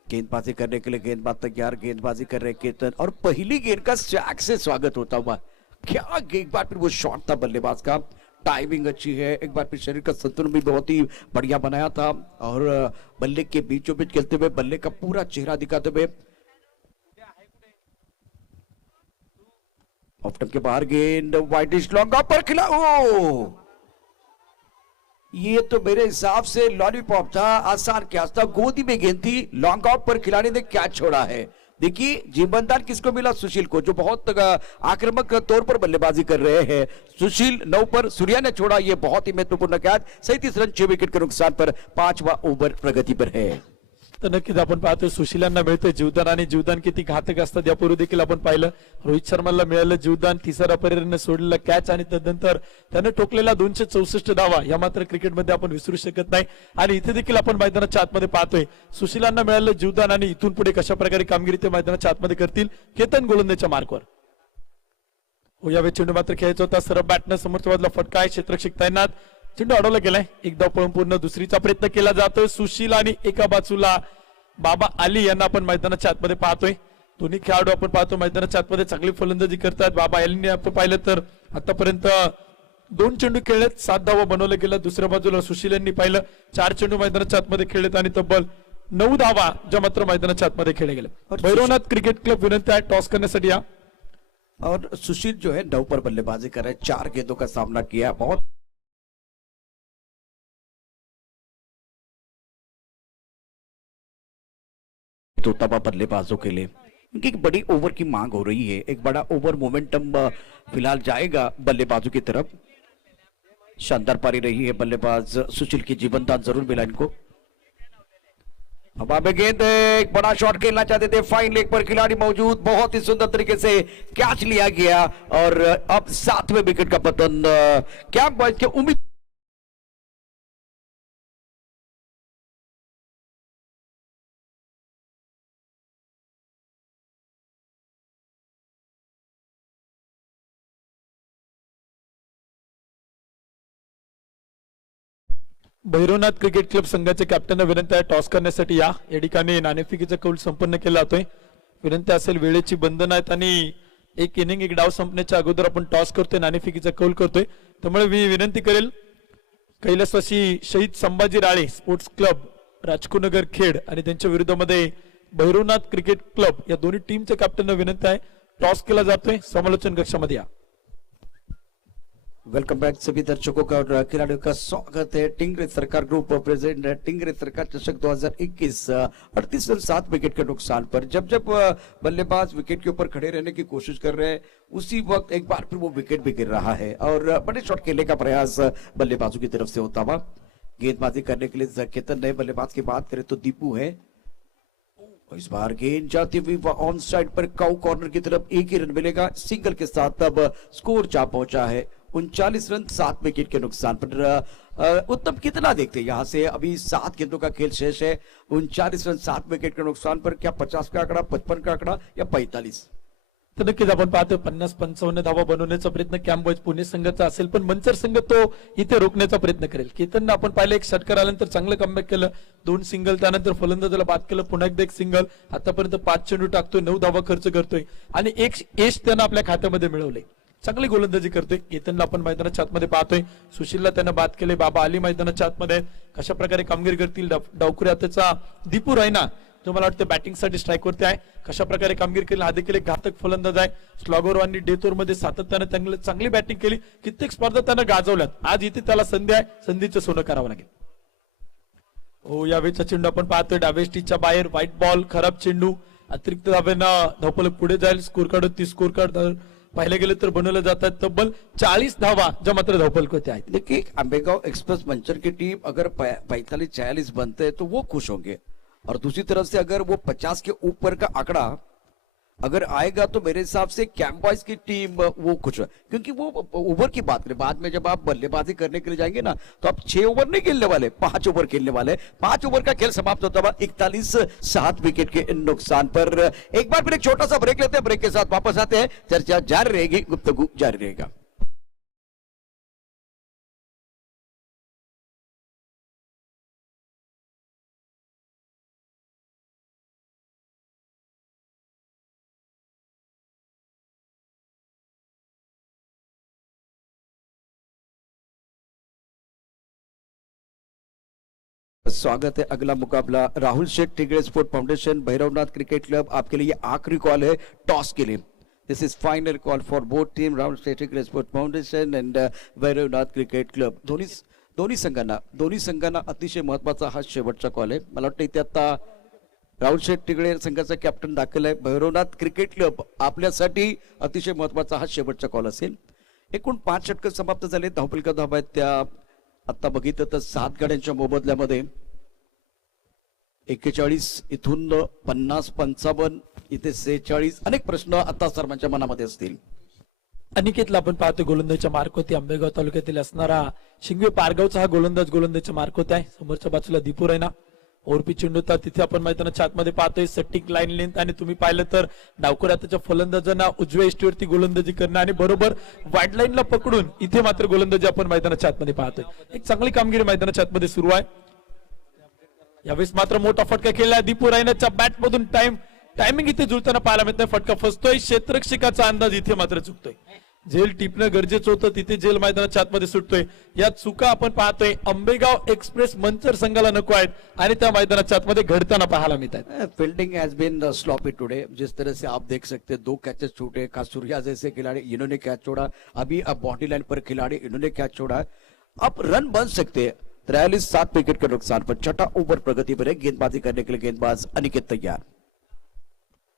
गेंदबाजी करने के लिए गेंदबाज तैयार, गेंदबाजी कर रहे केतन और पहली गेंद का शॉट से स्वागत होता हुआ. क्या एक बार फिर वो शॉट था बल्लेबाज का. टाइमिंग अच्छी है, एक बार फिर शरीर का संतुलन भी बहुत ही बढ़िया बनाया था और बल्ले के बीचों बीच खेलते हुए बल्ले का पूरा चेहरा दिखाते हुए ऑफ स्टंप के बाहर गेंद वाइडिश लॉन्ग ऑफ पर खिला. ओ ये तो मेरे हिसाब से लॉलीपॉप था, आसान क्या था. गोदी में गेंद थी, लॉन्ग ऑफ पर खिलाड़ी ने क्या छोड़ा है. देखिए जीवनदान किसको मिला, सुशील को, जो बहुत आक्रामक तौर पर बल्लेबाजी कर रहे हैं. सुशील 9 पर, सूर्या ने छोड़ा ये बहुत ही महत्वपूर्ण कैच. 37 रन 6 विकेट के नुकसान पर 5वां ओवर प्रगति पर है. तर नक्कीच आपण पाहतोय सुशीलांना मिळतोय जीवदान आणि जीवदान किती घातक असतात यापूर्वी देखील आपण पाहिलं. रोहित शर्माला मिळालं जीवदान, तिसरा परेरने सोडलेला कॅच आणि तदनंतर त्याने ठोकलेला 264 धावा या मात्र क्रिकेटमध्ये आपण विसरू शकत नाही. आणि इथे देखील आपण मैदानाच्या आतमध्ये पाहतोय सुशीलांना मिळालं जीवदान आणि इथून पुढे कशा प्रकारे कामगिरी ते मैदानाच्या आतमध्ये करतील. केतन गोलंदाजीच्या मार्कवर. हो यावेळी चेंडू मात्र खेळायचा होता. सरळ बॅटनं समोरच्या बाजूला फटका आहे. क्षेत्ररक्षक तैनात. चेंडू अडवला गेलाय. एक धाव पळून पूर्ण दुसरीचा प्रयत्न केला जातोय. सुशील आणि एका बाजूला बाबा अली यांना आपण मैदानाच्या आतमध्ये पाहतोय. दोन्ही खेळाडू आपण पाहतो मैदानाच्या आतमध्ये चांगली फलंदाजी करतात. बाबा अलीने आपण पाहिलं तर आतापर्यंत 2 चेंडू खेळलेत, 7 धावा बनवल्या गेल्या. दुसऱ्या बाजूला सुशील यांनी पाहिलं 4 चेंडू मैदानाच्या आतमध्ये खेळलेत आणि तब्बल 9 धावा ज्या मात्र मैदानाच्या आतमध्ये खेळले गेले. भैरवनाथ क्रिकेट क्लब विनंती आहे टॉस करण्यासाठी या. और सुशील जो है 9 पर बल्लेबाजी कर रहे हैं, 4 गेंदों का सामना किया. बहुत तोताबा बल्लेबाजों के लिए क्योंकि एक बड़ी ओवर की मांग हो रही है. एक बड़ा ओवर मोमेंटम फिलहाल जाएगा बल्लेबाजों की तरफ. शानदार पारी रही है बल्लेबाज सुशील की, जीवनदान जरूर मिला इनको. हवा में गेंद, एक बड़ा शॉट खेलना चाहते थे, फाइन लेग पर खिलाड़ी मौजूद, बहुत ही सुंदर तरीके से कैच लिया गया और अब 7वें विकेट का पतन. क्या उम्मीद भैरवनाथ क्रिकेट क्लब संघाचे कॅप्टनना विनंती आहे टॉस करण्यासाठी या. या ठिकाणी नाणेफेकीचा कौल संपन्न केला जातोय. विनंती असेल, वेळेची बंधन आहेत आणि एक इनिंग एक डाव संपण्याच्या अगोदर आपण टॉस करतोय, नाणेफेकीचा कौल करतोय. त्यामुळे मी विनंती करेल कैलासवासी शहीद संभाजी राळे स्पोर्ट्स क्लब राजकुनगर खेड आणि त्यांच्या विरोधामध्ये भैरवनाथ क्रिकेट क्लब या दोन्ही टीमच्या कॅप्टनना विनंती आहे टॉस केला जातोय. समालोचन कक्षामध्ये या. वेलकम बैक सभी दर्शकों का और खिलाड़ियों का स्वागत है. टिंगरे सरकार ग्रुप प्रेजेंट टिंगरे सरकार चषक 2021 38 रन 7 विकेट के नुकसान पर. जब जब बल्लेबाज विकेट के ऊपर खड़े रहने की कोशिश कर रहे हैं उसी वक्त एक बार फिर वो विकेट भी गिर रहा है और बड़े शॉट खेलने का प्रयास बल्लेबाजों की तरफ से होता हुआ. गेंदबाजी करने के लिए केतन, नए बल्लेबाज की बात करें तो दीपू है. इस बार गेंद जाती हुई on side per cow corner की तरफ एक ही रन मिलेगा। सिंगल के साथ अब स्कोर जा पहुंचा है 39 रन 7 विकेट के नुकसान पर। उत्तम कितना देखते हैं यहाँ से? अभी 7 गेंदों का खेल शेष है। 39 रन 7 विकेट के नुकसान पर क्या 50 का आंकड़ा, 55 का आंकड़ा या 45? तर नक्कीच आपण पाहतो 50-55 धावा बनवण्याचा प्रयत्न कॅम्बॉयज पुणे संघाचा असेल, पण मंचर संघ तो इथे रोखण्याचा प्रयत्न करेल. केतन आपण पाहिलं एक षटकार आल्यानंतर चांगलं कमबॅक केलं, 2 सिंगल, त्यानंतर फलंदाजाला बाद केलं, पुन्हा एकदा एक सिंगल, आतापर्यंत 5 चेंडू टाकतोय, 9 धावा खर्च करतोय आणि एक यश त्यानं आपल्या खात्यामध्ये मिळवलंय. चांगली गोलंदाजी करतोय. केतनला आपण मैदानाच्या आतमध्ये पाहतोय, सुशीलला त्यानं बाद केले, बाबा अली मैदानाच्या आतमध्ये कशा प्रकारे कामगिरी करतील. डावखुरी आताचा दीपू रायना जो मला वाटतं बॅटिंग साठी स्ट्राईक वरती आहे, कशा प्रकारे कामगिरी केली. हा देखील एक घातक फलंदाज आहे. स्लॉगर आणि डेथोर मध्ये सातत्यानं चांगली बॅटिंग केली, कित्येक स्पर्धा त्यानं गाजवल्यात. आज इथे त्याला संधी आहे, संधीचं सोनं करावं लागेल. हो, यावेळीचा चेंडू आपण पाहतोय डावेस्टीच्या बाहेर, व्हाईट बॉल, खराब चेंडू, अतिरिक्त धाब्यानं धावफलक पुढे जाईल. स्कोर कार्ड 30 स्कोर कार्ड पाहिलं गेलं तर बनवलं जातात तब्बल 40 धावा ज्या मात्र धावफलक होते आहेत. देखिए अंबेगांव एक्सप्रेस मंचर की टीम अगर 45-46 बनते हैं तो वो खुश होंगे, और दूसरी तरफ से अगर वो 50 के ऊपर का आंकड़ा अगर आएगा तो मेरे हिसाब से कैम्बॉयज की टीम वो खुश है, क्योंकि वो ओवर की बात करें, बाद में जब आप बल्लेबाजी करने के लिए जाएंगे ना तो आप 6 ओवर नहीं खेलने वाले, 5 ओवर खेलने वाले. 5 ओवर का खेल समाप्त होता हुआ 41 7 विकेट के नुकसान पर. एक बार फिर एक छोटा सा ब्रेक लेते हैं, ब्रेक के साथ वापस आते हैं, चर्चा जारी रहेगी, गुफ्तगू जारी रहेगा. स्वागत है. अगला मुकाबला Rahul Sheth Tigre sport foundation Bhairavnath cricket club. आपके लिए आखिरी कॉल है टॉस के लिए. This is final call for both team, Rahul Sheth Tigre sport foundation and Bhairavnath cricket club. दोन्ही संघांना अतिशय महत्वाचा हा शेवटचा कॉल आहे. मला वाटतं इथे आता राहुल शेठ टिगरे संघाचा कॅप्टन दाखल आहे. भैरवनाथ क्रिकेट क्लब आपल्यासाठी अतिशय महत्वाचा हा शेवटचा कॉल असेल. एकूण 5 षटकं समाप्त झाले. धावफलका धावा आहेत त्या आता बघितलं तर 7 गाड्यांच्या मोबदल्यामध्ये 41, इथून 50-55, इथे 46. अनेक प्रश्न आता सर्वांच्या मनामध्ये असतील. अनिकेतला आपण पाहतो गोलंदाजच्या मार्कवरती आंबेगाव तालुक्यातील असणारा शिंगवे पारगावचा हा गोलंदाजच्या मार्कवरती आहे. समोरच्या बाजूला दीपू रायना ओरपी चेंडू होता तिथे आपण मैदानाच्या आतमध्ये पाहतोय. सटिक लाईन लेंथ आणि तुम्ही पाहिलं तर डावखुऱ्या त्याच्या फलंदाजांना उजव्या इष्टीवरती गोलंदाजी करणं आणि बरोबर वाईड लाईनला पकडून इथे मात्र गोलंदाजी आपण मैदानाच्या आतमध्ये पाहतोय. एक चांगली कामगिरी मैदानाच्या आतमध्ये सुरू आहे. यावेळेस मात्र मोठा फटका खेळला दीपू रायनाच्या बॅट मधून. टायमिंग इथे जुळताना पाहायला मिळत नाही. फटका फसतोय, क्षेत्ररक्षकाचा अंदाज इथे मात्र चुकतोय. झेल टिपणं गरजेचं होतं, तिथे झेल मैदानाच्या आतमध्ये सुटतोय. या चुका आपण पाहतोय अंबेगाव एक्सप्रेस मंचर संघाला नको आहेत आणि त्या मैदानाच्या आतमध्ये घडताना पाहायला मिळत आहेत. Fielding has been sloppy today. जिस तरह से आप देख सकते हैं 2 कैचेस छूटे. कासूरिया जैसे खिलाड़ी इन्होंने कैच छोड़ा, अभी अब बॉडी लाइन पर खिलाड़ी इन्होंने कैच छोड़ा. अब रन बन सकते हैं. 43 7 विकेट के नुकसान पर. छठा ओवर प्रगति पर है. गेंदबाजी करने के लिए गेंदबाज अनिकेत तैयार.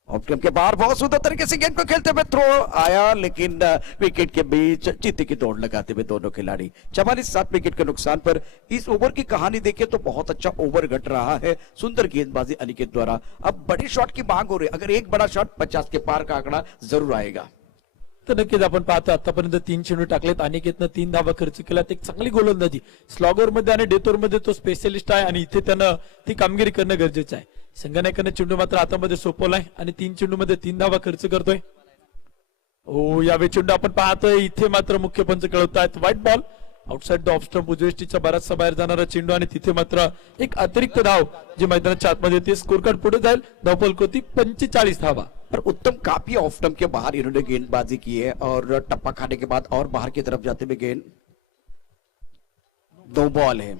ऑफ के बाहर बहुत सुंदर तरीके से गेंद को खेलते हुए थ्रो आया, लेकिन विकेट के बीच चीते की दौड़ लगाते हुए दोनों खिलाड़ी. 44 7 विकेट के नुकसान पर. इस ओवर की कहानी देखिए तो बहुत अच्छा ओवर घट रहा है. सुंदर गेंदबाजी अनिकेत द्वारा. अब बड़ी शॉट की मांग हो रही है. अगर एक बड़ा शॉट 50 के पार का आंकड़ा जरूर आएगा. तर नक्कीच आपण पाहतो आतापर्यंत 3 चेंडू टाकलेत. अनिकेतनं 3 धावा खर्च केल्यात. एक चांगली गोलंदाजी स्लॉगर मध्ये आणि डेथोर मध्ये तो स्पेशलिस्ट आहे आणि इथे त्यानं ती कामगिरी करणं गरजेचं आहे. संघनायकाने चेंडू मात्र हातामध्ये सोपवलाय आणि 3 चेंडू मध्ये 3 धावा खर्च करतोय. हो, यावेळी चेंडू आपण पाहतोय इथे मात्र मुख्य पंच कळवतायत white ball. Outside the off stump उजवेष्टीच्या बराचसा बाहेर जाणारा चेंडू आणि तिथे मात्र एक अतिरिक्त धाव जी मैदानाच्या आतमध्ये ते स्कोर कार्ड पुढे जाईल. धावफलक होती 45 धावा. और उत्तम काफी ऑफ स्टंप के बाहर इन्होंने गेंदबाजी की है और टप्पा खाने के बाद और बाहर की तरफ जाते हुए गेंद. 2 बॉल है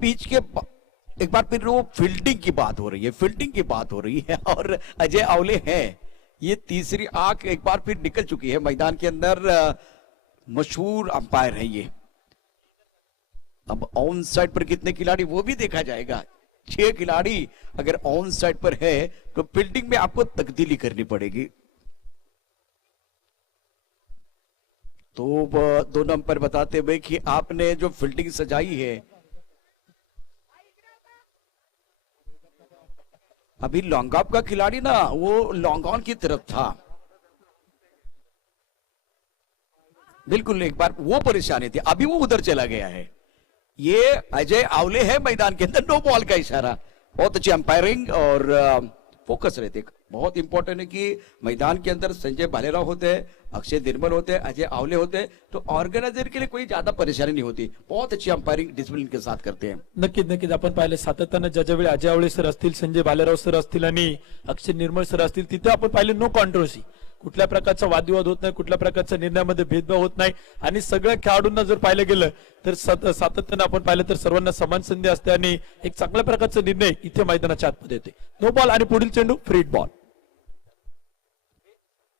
पिच के. एक बार फिर वो फील्डिंग की बात हो रही है, फील्डिंग की बात हो रही है और अजय अवले हैं. ये तीसरी आंख एक बार फिर निकल चुकी है मैदान के अंदर. मशहूर अंपायर है ये. अब ऑन साइड पर कितने खिलाड़ी वो भी देखा जाएगा. 6 खिलाड़ी अगर ऑन साइड पर है तो फील्डिंग में आपको तब्दीली करनी पड़ेगी. तो दोनों अंपायर बताते हुए कि आपने जो फील्डिंग सजाई है अभी लॉन्ग ऑफ का खिलाड़ी ना वो लॉन्ग ऑन की तरफ था, बिल्कुल एक बार वो परेशानी थी, अभी वो उधर चला गया है। ये अजय आवले है मैदान के अंदर, नो बॉल का इशारा। बहुत अच्छी अंपायरिंग और फोकस रहते, बहुत इंपॉर्टेंट है कि मैदान के अंदर संजय भालेराव होते हैं, अक्षय निर्मल होते हैं, अजय आवले होते हैं, तो ऑर्गेनाइजर के लिए कोई ज्यादा परेशानी नहीं होती। बहुत अच्छी अंपायरिंग डिसिप्लिन के साथ करते हैं। नक्कीच नक्कीच आपण पाहिले सातत्यानं ज्यावेळी अजय आवळे सर असतील, संजय भालेराव सर असतील आणि अक्षय निर्मळ सर असतील, तिथे आपण पाहिले नो कॉन्ट्रोवर्सी, कुठल्या प्रकारचा वादविवाद होत नाही, कुठल्या प्रकारच्या निर्णयामध्ये भेदभाव होत नाही आणि सगळ्या खेळाडूंना जर पाहिलं गेलं तर सातत्यानं आपण पाहिलं तर सर्वांना समान संधी असते आणि एक चांगल्या प्रकारचा निर्णय इथे मैदानाच्या आतमध्ये येते। नो बॉल आणि पुढील चेंडू फ्रीड बॉल,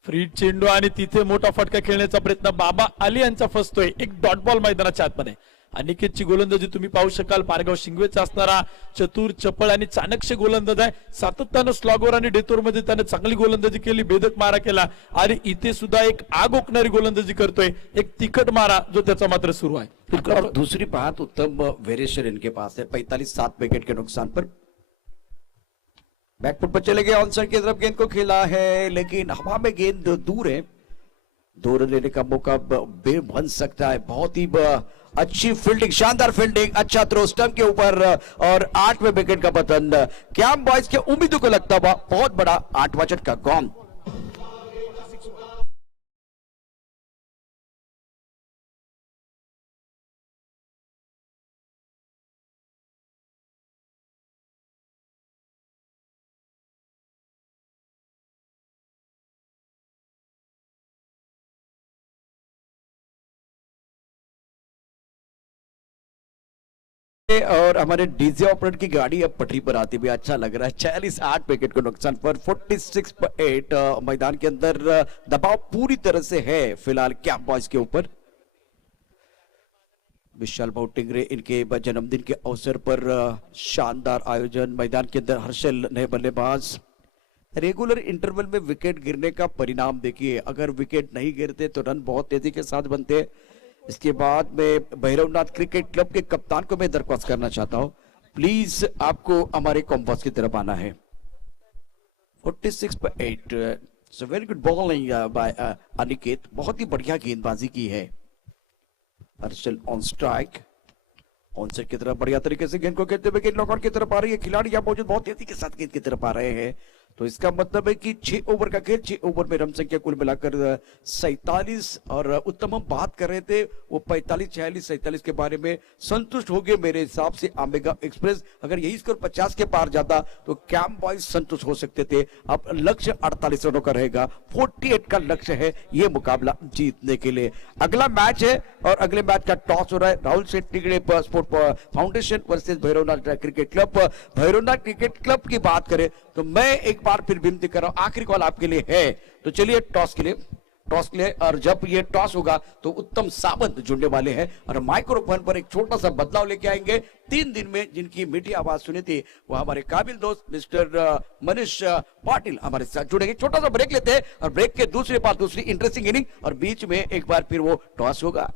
फ्रीड चेंडू आणि तिथे मोठा फटका खेळण्याचा प्रयत्न बाबा अली यांचा फसतोय, एक डॉट बॉल मैदानाच्या आतमध्ये। अनिकेतची गोलंदाजी तुम्ही पाहू शकाल, पारगाव शिंगवेचा असणारा चतुर चपळ आणि चाणक्य गोलंदाज आहे, सातत्यानं स्लॉगवर आणि डेथोर मध्ये त्याने चांगली गोलंदाजी केली, भेदक मारा केला आणि इथे सुद्धा एक आग ओकणारी गोलंदाजी करतोय, एक तिखट मारा जो त्याचा मात्र सुरू आहे। और दूसरी बात, उत्तम वेरेश्वर इनके पास है 45-7 विकेट के नुकसान पर। बैकफुट पर चले गए, ऑनसाइड की तरफ गेंद को खेला है, लेकिन हवा में गेंद दूर है, दूर लेने का मौका बन सकता है। बहुत ही अच्छी फील्डिंग, शानदार फील्डिंग, अच्छा थ्रो स्टंप के ऊपर और 8वें विकेट का पतन। कैंप बॉयज के उम्मीदों को लगता हुआ बहुत बड़ा 8वां झटका गॉन। और हमारे डीजे ऑपरेटर की गाड़ी अब पटरी पर आती हुई अच्छा लग रहा है। 46-8 विकेट को नुकसान पर 46-8 मैदान के अंदर दबाव पूरी तरह से है फिलहाल कैंप बॉयज के ऊपर। विशाल भाऊ टिंगरे इनके जन्मदिन के अवसर पर शानदार आयोजन, मैदान के अंदर हर्षल नए बल्लेबाज। रेगुलर इंटरवल में विकेट गिरने का परिणाम देखिए, अगर विकेट नहीं गिरते तो रन बहुत तेजी के साथ बनते हैं। इसके बाद में भैरवनाथ क्रिकेट क्लब के कप्तान को मैं दरख्वास्त करना चाहता हूं, प्लीज आपको हमारे कॉम्पास की तरफ आना है। 46-8, very good bowling bye Aniket, बहुत ही बढ़िया गेंदबाजी की है। Harshal on strike, on side की तरफ बढ़िया तरीके से गेंद को खेलते हुए गेंद लॉकआउट की तरफ आ रही है, खिलाड़ी यहाँ मौजूद बहुत तेजी के साथ गेंद की तरफ आ रहे हैं, तो इसका मतलब है कि 6 ओवर का खेल, 6 ओवर में रन संख्या कुल मिलाकर 47। और उत्तम हम बात कर रहे थे वो 45, 46, 47 के बारे में, संतुष्ट हो गए मेरे हिसाब से आमेगा एक्सप्रेस। अगर यही स्कोर 50 के पार जाता तो कैंप बॉयज संतुष्ट हो सकते थे। अब लक्ष्य 48 रनों का रहेगा, 48 का लक्ष्य है ये मुकाबला जीतने के लिए। अगला मैच है और अगले मैच का टॉस हो रहा है, Rahul Shetty sport foundation versus Bhairavnath cricket club. Bhairavnath cricket club की बात करें तो मैं एक बार फिर विनती कर रहा हूं, आखिरी कॉल आपके लिए है, तो चलिए टॉस के लिए। और जब ये टॉस होगा तो उत्तम सावंत जुड़ने वाले हैं और माइक्रोफोन पर एक छोटा सा बदलाव लेके आएंगे। 3 दिन में जिनकी मीठी आवाज सुनी थी वो हमारे काबिल दोस्त मिस्टर मनीष पाटिल हमारे साथ जुड़ेंगे। छोटा सा ब्रेक लेते हैं और ब्रेक के दूसरे पार दूसरी इंटरेस्टिंग इनिंग और बीच में एक बार फिर वो टॉस होगा।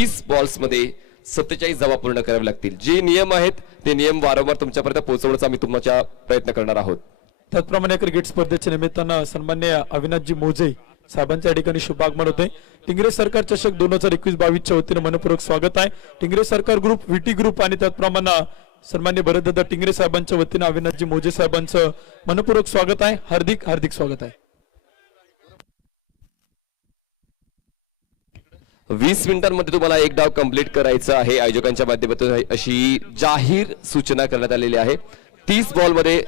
30 बॉल्स मध्ये 47 धावा पूर्ण करावे लागतील. जे नियम आहेत ते नियम वारंवार तुमच्यापर्यंत पोहोचवण्याचा आम्ही तुमच्या प्रयत्न करणार आहोत. त्याचप्रमाणे क्रिकेट स्पर्धेच्या निमित्तानं सन्मान्य अविनाशजी मोजे साहेबांच्या ठिकाणी शुभागमन होते. टिंगरे सरकार चषक 2021-22 च्या वतीने मनपूर्वक स्वागत आहे. Tingre Sarkar group, VT group आणि त्याचप्रमाणे सन्मान्य भरतदादा टिंगरे साहेबांच्या वतीने अविनाशजी मोजे साहेबांचं मनपूर्वक स्वागत आहे. हार्दिक हार्दिक स्वागत आहे. 20 मिनिटांमध्ये तुम्हाला एक डाव कंप्लीट करायचा आहे. आयोजकांच्या माध्यमातून अशी जाहीर सूचना करण्यात आलेली आहे. 30 बॉल मध्ये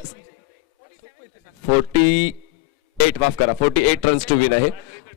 48 रन्स टू विन आहे.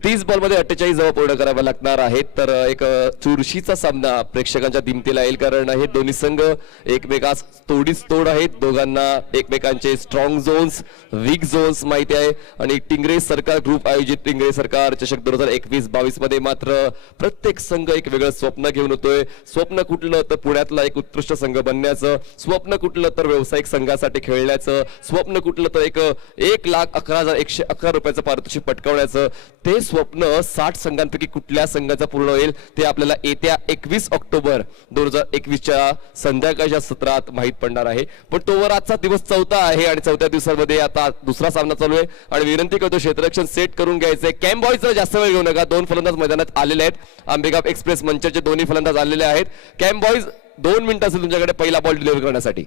30 बॉल मध्ये 48 धावा पूर्ण कराव्या लागणार आहेत. तर एक चुरशीचा सामना प्रेक्षकांच्या दिमतीला येईल, कारण हे दोन्ही संघ एकमेकास तोडीस तोड आहेत. दोघांना एकमेकांचे स्ट्रॉंग झोन्स, वीक झोन्स माहिती आहे. आणि टिंगरे सरकार ग्रुप आयोजित टिंगरे सरकार चषक 2021-22 मध्ये मात्र प्रत्येक संघ एक वेगळं स्वप्न घेऊन होतोय. स्वप्न कुठलं तर पुण्यातला एक उत्कृष्ट संघ बनण्याचं, स्वप्न कुठलं तर व्यावसायिक संघासाठी खेळण्याचं, स्वप्न कुठलं तर 1,11,111 रुपयाचं पारितोषिक पटकावण्याचं. ते स्वप्न 60 संघांपैकी कुठल्या संघाचं पूर्ण होईल ते आपल्याला येत्या 21 ऑक्टोबर 2021च्या संध्याकाळच्या सत्रात माहित पडणार आहे. पण तोवर आजचा दिवस 4था आहे आणि 4थ्या दिवसामध्ये आता दुसरा सामना चालू आहे आणि विनंती करतो क्षेत्ररक्षण सेट करून घ्यायचंय. कॅम्प बॉयजला जास्त वेळ घेऊ नका. 2 फलंदाज मैदानात आलेले आहेत. आंबेगाव एक्सप्रेस मंचरचे दोन्ही फलंदाज आलेले आहेत. कॅम्प बॉयज 2 मिनिटं असेल तुमच्याकडे पहिला बॉल डिलिव्हर करण्यासाठी.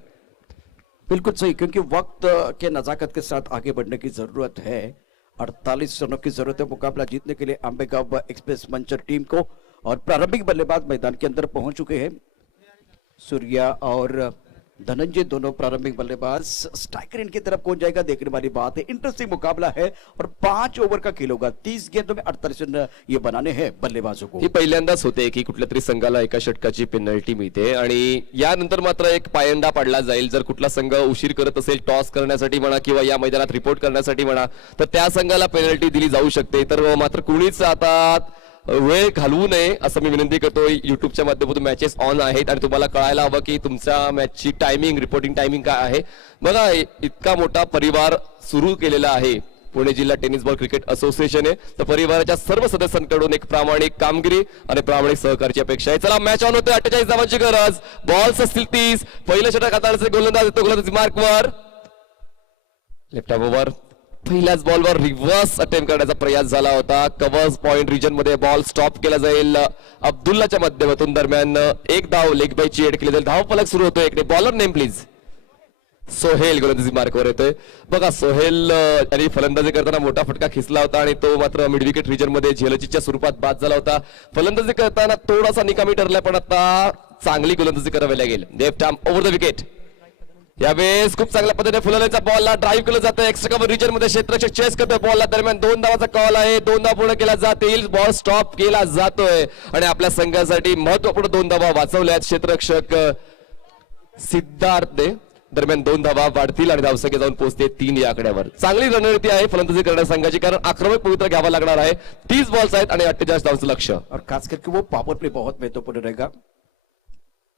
बिल्कुल सही, क्योंकि वक्त के नजाकत के साथ आगे बढ़ने की जरूरत है. 48 रनों की जरूरत है मुकाबला जीतने के लिए अंबेगांव एक्सप्रेस मंचर टीम को. और प्रारंभिक बल्लेबाज मैदान के अंदर पहुंच चुके हैं. सूर्या और धनंजय दोनों प्रारंभिक बल्लेबाज. स्ट्राइकर इनकी तरफ कौन जाएगा देखने वाली बात है. इंटरेस्टिंग मुकाबला है और 5 ओवर का खेल होगा. 30 गेंदों में 48 रन ये बनाने हैं बल्लेबाजों को. ही पहिल्यांदाच होते की कुठल्या तरी संघाला एका षटकाची पेनल्टी मिळते आणि यानंतर मात्र एक पायंडा पाडला जाईल. जर कुठला संघ उशीर करत असेल टॉस करण्यासाठी म्हणा किंवा या मैदानात रिपोर्ट करण्यासाठी म्हणा तर त्या संघाला पेनल्टी दिली जाऊ शकते. तर मात्र कुणीच आता वेळ घालवू नये असं मी विनंती करतो. युट्यूबच्या माध्यमातून मॅचेस ऑन आहेत आणि तुम्हाला कळायला हवं की तुमच्या मॅचची टायमिंग, रिपोर्टिंग टायमिंग काय आहे. बघा, इतका मोठा परिवार सुरू केलेला आहे पुणे जिल्हा टेनिस बॉल क्रिकेट असोसिएशन आहे. तर परिवाराच्या सर्व सदस्यांकडून एक प्रामाणिक कामगिरी आणि प्रामाणिक सहकार्याची अपेक्षा आहे. चला, मॅच ऑन होते. 48 धावांची गरज. बॉल्स असतील 30. पहिलं षटक हाताळण्याचे गोलंदाज येतो. गोलंदाजी मार्कवर लेफ्ट ओव्हर. पहिल्याच बॉलवर रिव्हर्स अटेम्प्ट करण्याचा प्रयास झाला होता. कव्हर्स पॉइंट रिजन मध्ये बॉल स्टॉप केला जाईल अब्दुल्लाच्या माध्यमातून. दरम्यान एक धाव लेग बायची एड केली जाईल. धाव फलक सुरू होतो. एक बॉलर नेम प्लीज. सोहेल गोलंदाजी मार्कवर येतोय. बघा, सोहेल यांनी फलंदाजी करताना मोठा फटका खिचला होता आणि तो मात्र मिड विकेट रिजन मध्ये झेलचीच्या स्वरूपात बाद झाला होता. फलंदाजी करताना थोडासा निकामी ठरलाय पण आता चांगली गोलंदाजी करावी लागेल. Left arm over the wicket. यावेळेस खूप चांगल्या पद्धतीने फुलवल्याचा बॉलला ड्राईव्ह केलं जातं. एक्स्ट्रा कव्हर रिजन मध्ये क्षेत्ररक्षक चेस करतोय बॉलला. दरम्यान 2 धावाचा कॉल आहे. 2 धावा पूर्ण केला जातील. बॉल स्टॉप केला जातोय आणि आपल्या संघासाठी महत्वपूर्ण 2 धावा वाचवल्या आहेत क्षेत्ररक्षक सिद्धार्थ. दरम्यान 2 धावा वाढतील आणि धावसंख्या जाऊन पोहोचते 3 या आकड्यावर. चांगली रणनीती आहे फलंदाजी करणाऱ्या संघाची, कारण आक्रमक पवित्र घ्यावा लागणार आहे. 30 बॉल्स आहेत आणि 48 धावांचं लक्ष. और खास करके वो पावर प्ले बहुत महत्वपूर्ण रहेगा.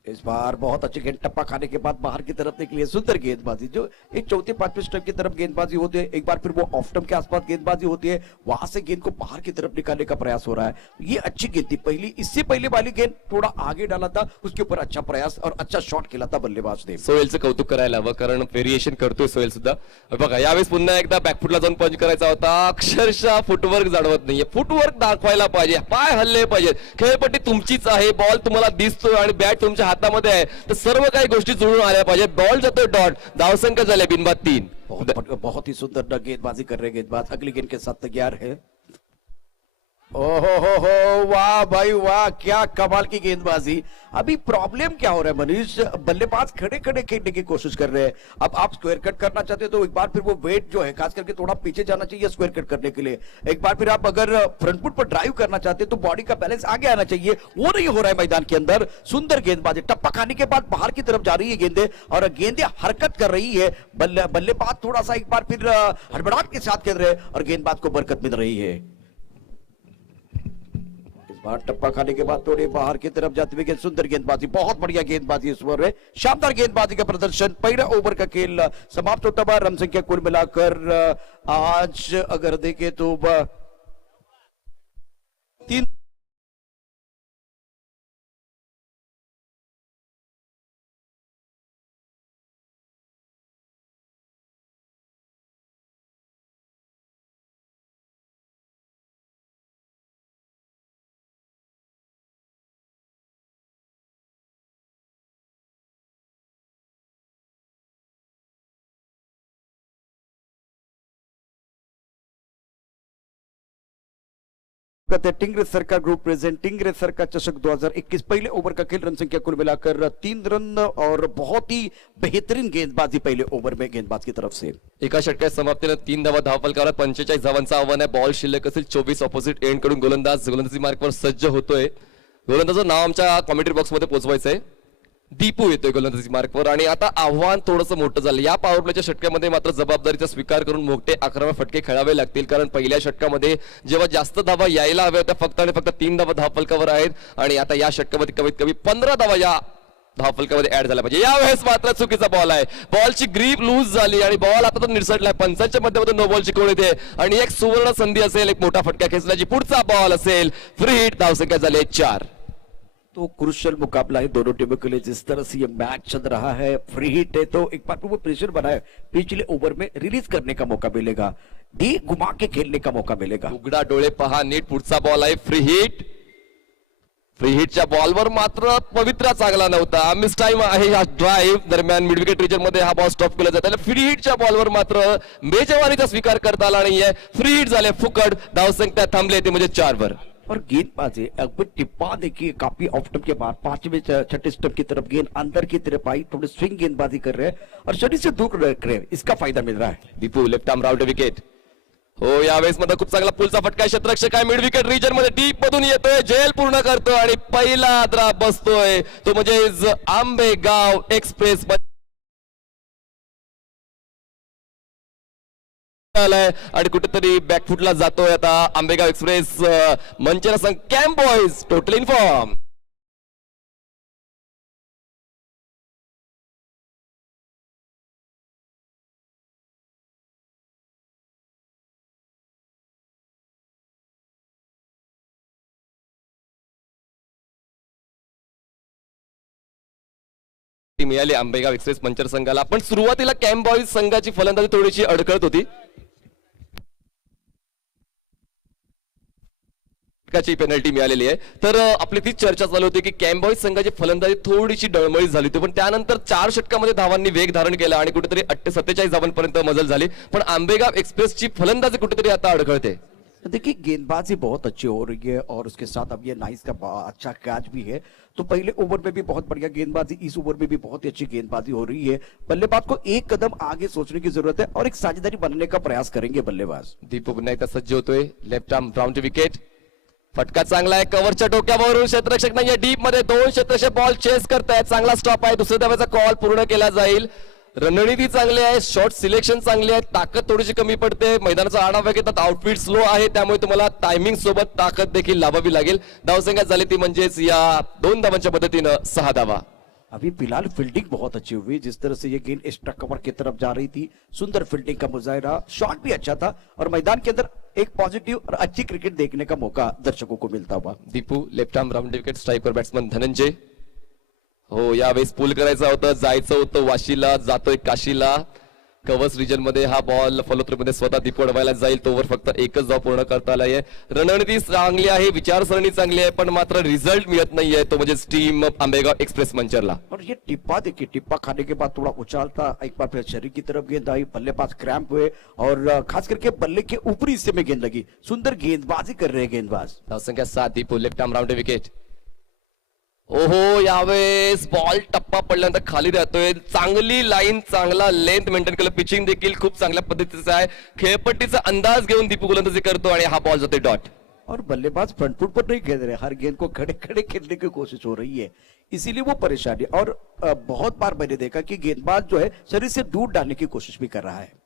इस बार बहुत अच्छी गेंद टप्पा खाने के बाद बाहर की तरफ निकली है. सुंदर गेंदबाजी, जो एक 4थे-5वें स्टंप की तरफ गेंदबाजी होती है. एक बार फिर वो ऑफ स्टंप के आसपास गेंदबाजी होती है. वहां से गेंद को बाहर की तरफ निकालने का प्रयास हो रहा है. ये अच्छी गेंद थी. पहली, इससे पहले वाली गेंद थोड़ा आगे डाला था. उसके ऊपर अच्छा प्रयास और अच्छा शॉट केला था बल्लेबाज ने. सोहेलचं कौतुक करायला हवं, कारण व्हेरिएशन करतोय सोहेल सुद्धा. बघा, यावेळेस पुन्हा एकदा बॅकफुटला जाऊन पंच करायचा होता. अक्षरशः फुटवर्क जाणवत नाहीये. फुटवर्क दाखवायला पाहिजे. पाय हल्ले पाहिजेत. खेळपट्टी तुमचीच आहे. बॉल तुम्हाला दिसतोय आणि बॅट तुमच्या हातामध्ये आहे. तर सर्व काही गोष्टी जुळून आल्या पाहिजेत. बॉल जातोय डॉट. धावसंख्या झाल्या बिनबाद 3. बहुत ही सुंदर गेंदबाजी कर रहे गेंदबाज. अगली गेंद के साथ तैयार है. ओहो, वाह भाई वाह, क्या कमाल की गेंदबाजी. अभी प्रॉब्लम क्या हो रहा है मनीष, बल्लेबाज खड़े खड़े खेलने की कोशिश कर रहे हैं. अब आप स्क्वायर कट करना चाहते हो तो एक बार फिर वो वेट जो है खास करके थोड़ा पीछे जाना चाहिए स्क्वायर कट करने के लिए. एक बार फिर आप अगर फ्रंट फुट पर ड्राइव करना चाहते हैं तो बॉडी का बैलेंस आगे आना चाहिए. वो नहीं हो रहा है मैदान के अंदर. सुंदर गेंदबाजी. टप्पा खाने के बाद बाहर की तरफ जा रही है गेंदें और गेंदें हरकत कर रही है. बल्लेबाज थोड़ा सा एक बार फिर हड़बड़ाहट के साथ खेल रहे हैं और गेंदबाज को बरकत मिल रही है. बाहर टप्पा खाने के बाद थोड़ी बाहर की तरफ जाते हुए सुंदर गेंदबाजी. बहुत बढ़िया गेंदबाजी इस ओवर में. शानदार गेंदबाजी का प्रदर्शन. पहला ओवर का खेल समाप्त होता है. रन संख्या कुल मिलाकर आज अगर देखें तो 3 कहते टिंगरे सरकार ग्रुप प्रेजेंट टिंगरे सरकार चषक 2021 पहले ओवर का खेल रन संख्या कुल मिलाकर 3 रन और बहुत ही बेहतरीन गेंदबाजी पहले ओवर में गेंदबाज की तरफ से। एका षटकाच्या समाप्तीला 3 धावा धावफलकावर 45 धावांचं आव्हान आहे. बॉल शिल्लक असेल 24. ऑपोजिट एंड कडून गोलंदाजी मार्कवर सज्ज होतोय. गोलंदाजाचं नाव आमच्या कॉमेंट्री बॉक्स मध्ये पोहोचवायचंय. दीपू येतोय गोलंदाजी मार्कवर आणि आता आव्हान थोडंसं मोठं झालं. या पॉवर प्लेच्या षटकामध्ये मात्र जबाबदारीचा स्वीकार करून मोठे आक्रमक फटके खेळावे लागतील, कारण पहिल्या षटकामध्ये जेव्हा जास्त धावा यायला हव्या होत्या फक्त आणि फक्त 3 धावा धावफलकावर आहेत आणि आता या षटकामध्ये कमीत कमी 15 धावा या धावफलकामध्ये ऍड झाला पाहिजे. यावेळेस मात्र चुकीचा बॉल आहे. बॉलची ग्रीप लूज झाली आणि बॉल आता तर निसटलाय. पंचांच्या मध्यमध्ये नो बॉलची कोण येते आणि एक सुवर्ण संधी असेल एक मोठा फटका खेचण्याची. पुढचा बॉल असेल फ्री हिट. धावसंख्या झाली 4. तो क्रुशियल मुकाबला है दोनों टीमों के लिए. जिस तरह से ये मैच चल रहा है, फ्री हिट है तो एक बार वो प्रेशर बना है. पिछले ओवर में रिलीज करने का मौका मिलेगा, डी घुमा के खेलने का मौका मिलेगा. उघडा डोळे पहा नीट. पुढचा बॉल आहे फ्री हिट. फ्री हिटच्या बॉलवर मात्र पवित्रा चांगला नव्हता. मिस टाइम आहे हा ड्राईव्ह दरम्यान मिड विकेट रिजन मध्ये हा बॉल स्टॉप केला जातो. फ्री हिटच्या बॉलवर मात्र मेजवानीचा स्वीकार करता आला नाहीये. फ्री हिट झाले फुकट. धावसंख्या थांबली ती म्हणजे 4 वर. और गेंदबाजी अब टिप्पा देखिए काफी ऑफ स्टंप के बाद 5वें 6ठे स्टंप की तरफ गेंद अंदर की तरफ आई. थोड़ी स्विंग गेंदबाजी कर रहे हैं और शरीर से दूर रख रहे हैं. इसका फायदा मिल रहा है. Deepu left arm round wicket. हो यावेळेस मध्ये खूप चांगला पुलचा फटका. क्षेत्ररक्षक आहे मिड विकेट रिजन मध्ये डीप मधून येतोय. झेल पूर्ण करतोय आणि पहिला आदरा बसतोय तो म्हणजे आंबेगाव एक्सप्रेस आणि कुठेतरी बॅकफुटला जातोय आता आंबेगाव एक्सप्रेस. मंचर संघ कॅम्प बॉयज टोटल इन्फॉर्म. मिळाली आंबेगाव एक्सप्रेस मंचर संघाला. पण सुरुवातीला कॅम्प बॉयज संघाची फलंदाजी थोडीशी अडखळत होती. पेनल्टी मिळालेली आहे. तर आपली तीच चर्चा चालू होती की कॅम्प बॉयज संघाची फलंदाजी थोडीशी डळमळीत झाली होती, पण त्यानंतर 4 षटकामध्ये धावांनी वेग धारण केला आणि कुठेतरी 47 धावांपर्यंत मजल झाली. पण आंबेगाव एक्सप्रेसची फलंदाजी कुठेतरी आता अडखळते. देखिए गेंदबाजी बहुत अच्छी हो रही है और उसके साथ अब ये नाइस का अच्छा कैच भी है. तो पहले ओवर में भी बहुत बढ़िया गेंदबाजी, इस ओवर में भी बहुत ही अच्छी गेंदबाजी हो रही है. बल्लेबाज को एक कदम आगे सोचने की जरूरत है और एक साझेदारी बनने का प्रयास करेंगे बल्लेबाज. दीपू पुन्हा एकदा सज्ज होतोय. Left arm round wicket. फटका चांगला आहे. कव्हरच्या डोक्यावरून क्षेत्ररक्षक नाहीये. डीप मध्ये 2 क्षेत्ररक्षक बॉल चेस करतायत. चांगला स्टॉप आहे. दुसऱ्या धावेचा कॉल पूर्ण केला जाईल. रणनीती चांगली आहे. शॉट सिलेक्शन चांगली आहे. ताकद थोडीशी कमी पडते. मैदानाचा आढावा घेतात. आउटफिट स्लो आहे त्यामुळे तुम्हाला टायमिंग सोबत ताकद देखील लावावी लागेल. धावसंख्या झाली ती म्हणजेच या 2 धावांच्या पद्धतीनं 6 धावा. अभी फिलहाल फील्डिंग बहुत अच्छी हुई. जिस तरह से ये गेंद एक्स्ट्रा कवर की तरफ जा रही थी, सुंदर फील्डिंग का मुजाहिरा. शॉट भी अच्छा था और मैदान के अंदर एक पॉजिटिव और अच्छी क्रिकेट देखने का मौका दर्शकों को मिलता हुआ. Deepu left arm round wicket. Striker batsman Dhananjay. हो यावेळेस पूल करायचं होतं, जायचं होतं वाशीला, जातोय काशीला. कव्हर्स रिजन मध्ये हा बॉल फॉलोथ्रूमध्ये स्वतः दीपू अडवायला जाईल. तोवर फक्त एकच धाव पूर्ण करता आलाय. रणनीती चांगली आहे, विचारसरणी चांगली आहे, पण मात्र रिझल्ट मिळत नाहीये. तो म्हणजे टीम आंबेगाव एक्सप्रेस मंचरला. और ये टिप्पा देखिए, टिप्पा खाने के बाद थोड़ा उछालता, एक बार फिर शरीर की तरफ गेंद आई, बल्लेबाज क्रैम्प हुए और खास करके बल्ले के ऊपरी हिस्से में गेंद लगी. सुंदर गेंदबाजी कर रहे हैं गेंदबाज. धावसंख्या 7. Deepu left arm round wicket. ओहो यावेळेस बॉल टप्पा पडल्यानंतर खाली राहतोय. चांगली लाईन, चांगला लेंथ मेंटेन केलं. पिचिंग देखील खूप चांगल्या पद्धतीचं आहे. खेळपट्टीचा अंदाज घेऊन दीपू गोलंदाजी करतो आणि हा बॉल जाते डॉट. और बल्लेबाज फ्रंट फुट पर नहीं खेल रहे, हर गेंद को खड़े खड़े खेलने की कोशिश हो रही है, इसीलिए वो परेशानी. और बहुत बार मैंने देखा कि गेंदबाज जो है शरीर से दूर डालने की कोशिश भी कर रहा है.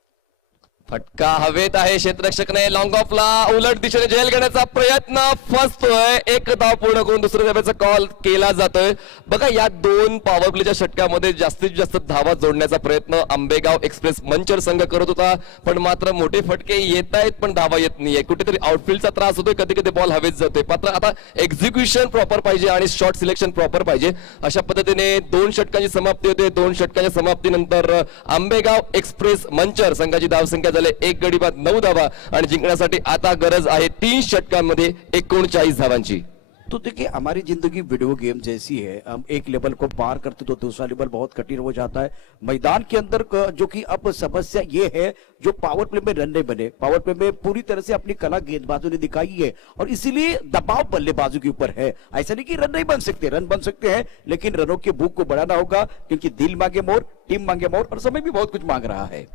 फटका हवेत आहे. क्षेत्ररक्षकने लॉंग ऑफला उलट दिशेने झेल घेण्याचा प्रयत्न फसतोय. एक धाव पूर्ण करून दुसऱ्या धावेचा कॉल केला जातोय. बघा या 2 पॉवर प्लेच्या षटकामध्ये जास्तीत जास्त धावा जोडण्याचा प्रयत्न आंबेगाव एक्सप्रेस मंचर संघ करत होता, पण मात्र मोठे फटके येत आहेत पण धावा येत नाहीये. कुठेतरी आउटफील्डचा त्रास होतोय. कधी कधी बॉल हवेत जातोय. मात्र आता एक्झिक्युशन प्रॉपर पाहिजे आणि शॉट सिलेक्शन प्रॉपर पाहिजे. अशा पद्धतीने 2 षटकांची समाप्ती होते. 2 षटकांच्या समाप्तीनंतर आंबेगाव एक्सप्रेस मंचर संघाची धावसंख्या झाले 1 गडी बाद 9 धावा आणि जिंकण्यासाठी आता गरज आहे 3 षटकांमध्ये 39 धावांची. तो देखिए हमारी जिंदगी वीडियो गेम जैसी है, हम एक लेवल को पार करते तो दूसरा लेवल बहुत कठिन हो जाता है। मैदान के अंदर जो कि अब समस्या ये है, जो पावर प्ले में रन नहीं बने, पावर प्ले में पूरी तरह से अपनी कला गेंदबाजों ने दिखाई है और इसीलिए दबाव बल्लेबाजों के ऊपर है। ऐसा नहीं कि रन नहीं बन सकते, रन बन सकते हैं, लेकिन रनों की भूख को बढ़ाना होगा, क्योंकि दिल मांगे मोर, टीम मांगे मोर और समय भी बहुत कुछ मांग रहा है।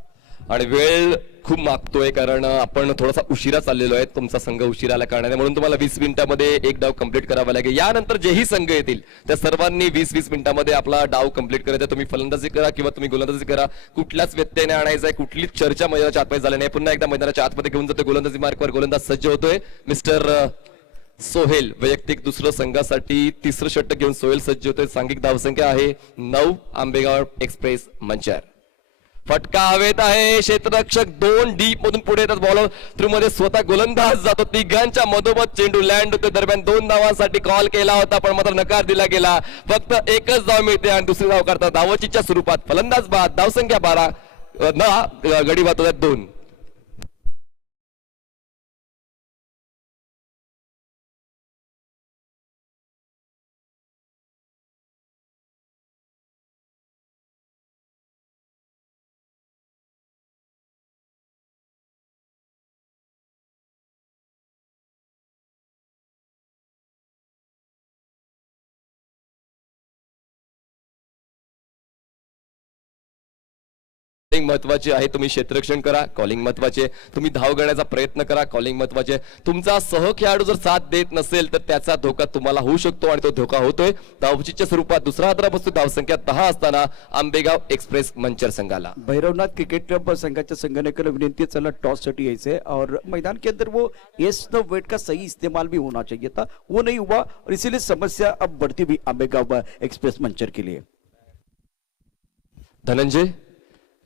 आणि वेळ खूप मागतोय, कारण आपण थोडासा उशिरा चाललेलो आहे, तुमचा संघ उशिराला कारणाने, म्हणून तुम्हाला 20 मिनिटांमध्ये एक डाव कंप्लीट करावा लागेल। यानंतर जेही संघ येतील त्या सर्वांनी 20-20 मिनिटांमध्ये आपला डाव कंप्लीट करायचा। तुम्ही फलंदाजी करा किंवा तुम्ही गोलंदाजी करा, कुठल्याच व्यत्यय नाही आणायचा आहे, कुठलीच चर्चा मैदानाच्या आतमध्ये झाली नाही। पुन्हा एकदा मैदानाच्या आतमध्ये घेऊन जातो गोलंदाजी मार्कवर, गोलंदाज सज्ज होतोय मिस्टर सोहेल। वैयक्तिक दुसरं संघासाठी तिसरं षटक घेऊन सोहेल सज्ज होतोय। सांघिक धावसंख्या आहे 9। आंबेगाव एक्सप्रेस मंचर। फटका हवेत आहे, क्षेत्ररक्षक 2 डीप मधून पुढे येतात, बॉलर थ्रू मध्ये स्वतः गोलंदाज जातो, तिघांच्या मधोमध चेंडू लँड होतो। दरम्यान 2 धावांसाठी कॉल केला होता पण मात्र नकार दिला गेला। फक्त एकच धाव मिळते आणि दुसरी धाव करतात धावचीच्या स्वरूपात। फलंदाज बाद, धावसंख्या 12, गडी बाद होतात 2। कॉलिंग महत्वाची आहे, तुम्ही क्षेत्ररक्षण करा, कॉलिंग महत्वाचे, तुम्ही धाव घेण्याचा प्रयत्न करा, कॉलिंग महत्वाचे। तुमचा सहखेळाडू जर साथ देत नसेल तर त्याचा धोका तुम्हाला होऊ शकतो आणि तो धोका होतोय। धावचीच्या स्वरूपात दुसरा हादरा बसतो, धावसंख्या 10 असताना आंबेगाव एक्सप्रेस मंचर संघाला। भैरवनाथ क्रिकेट क्लब संघाच्या संघटनेकडे विनंती है, चला टॉस साठी यायचे और मैदान के अंदर वो एस द वेट का सही इस्तेमाल भी होना चाहिए था, वो नहीं हुआ और इसीलिए समस्या अब बढ़ती भी आंबेगाव एक्सप्रेस मंचर के लिए। धनंजय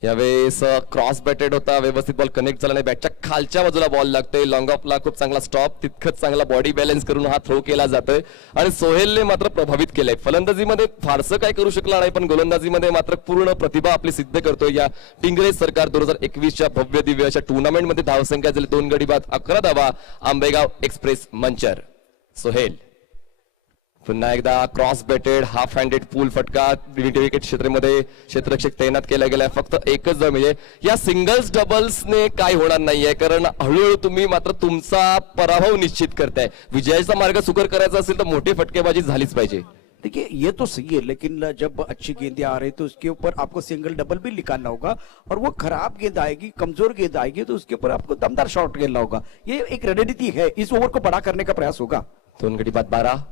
यावेळेस क्रॉस बॅटेड होता, व्यवस्थित बॉल कनेक्ट झाला नाही, बॅटच्या खालच्या बाजूला बॉल लागतोय। लॉंग ऑफला खूप चांगला स्टॉप, तितकंच चांगला बॉडी बॅलन्स करून हा थ्रो केला जातोय आणि सोहेलने मात्र प्रभावित केलंय। फलंदाजीमध्ये फारसं काय करू शकला नाही पण गोलंदाजीमध्ये मात्र पूर्ण प्रतिभा आपली सिद्ध करतोय। या टिंगरे सरकार 2021च्या भव्य दिव्य अशा टुर्नामेंटमध्ये धावसंख्या झाली 2 गडी बाद, 11 धावा। आंबेगाव एक्सप्रेस मंचर। सोहेल पुन्हा एकदा क्रॉस बॅटेड हाफ हँडेड पूल फटका, विकेट क्षेत्रामध्ये क्षेत्ररक्षक तैनात केला गेलाय। फक्त एकच धाव म्हणजे या सिंगल्स डबल्सने काय होणार नाहीये, कारण हळूहळू तुम्ही मात्र तुमचा पराभव निश्चित करताय। विजयाचा मार्ग सुकर करायचा असेल तर मोठी फटकेबाजी झालीच पाहिजे। देखिए ये तो सही है, लेकिन जब अच्छी गेंदें आ रही तो उसके ऊपर आपको सिंगल डबल भी निकालना होगा और वो खराब गेंद आएगी, कमजोर गेंद आएगी तो उसके ऊपर आपको दमदार शॉट खेलना होगा। ये एक रणनीति है, इस ओवर को बड़ा करने का प्रयास होगा। 2 गडी बाद 12।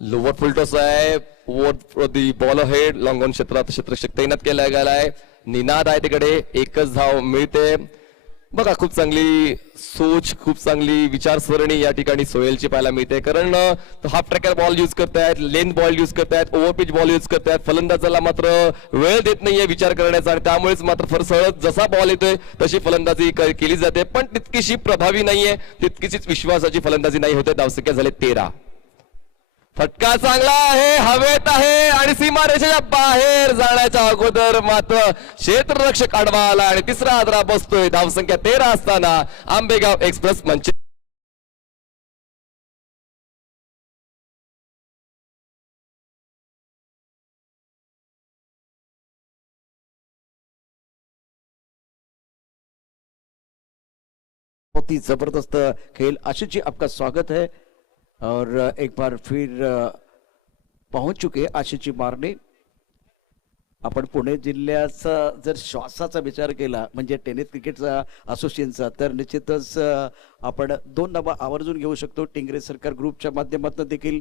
लोअर फुल टॉस आहे, over the ball head, long on क्षेत्रात क्षेत्ररक्षक तैनात केला गेलाय। निनाद आहे तिकडे, एकच धाव मिळते। बघा खूप चांगली सोच, खूप चांगली विचारसरणी या ठिकाणी सोहेलची पाहायला मिळते, कारण हाफ ट्रॅकर बॉल यूज करतायत, लेंथ बॉल यूज करतायत, ओव्हरपिच बॉल यूज करतायत। फलंदाजाला मात्र वेळ देत नाहीये विचार करण्याचा आणि त्यामुळेच मात्र फरसळत जसा बॉल येतोय तशी फलंदाजी केली जाते, पण तितकीशी प्रभावी नाहीये, तितकीशीच विश्वासाची फलंदाजी नाही होते। धावसंख्या झाले 13। फटका चांगला आहे, हवेत आहे आणि सीमारेषेच्या बाहेर जाण्याच्या अगोदर मात्र क्षेत्ररक्षक आडवा आला आणि तिसरा हादरा बसतोय। धावसंख्या 13 असताना आंबेगाव एक्सप्रेस मंच। बहुत ही जबरदस्त खेल। आशीष जी आपका स्वागत है और एक बार फिर पहुंच चुके आशिष जी मारणे। आपण पुणे जिल्ह्याचा जर श्वासाचा विचार केला म्हणजे टेनिस क्रिकेट असोसिएशनचा तर निश्चितच आपण 2 नावं आवर्जून घेऊ शकतो। टिंगरे सरकार ग्रुपच्या माध्यमातून देखील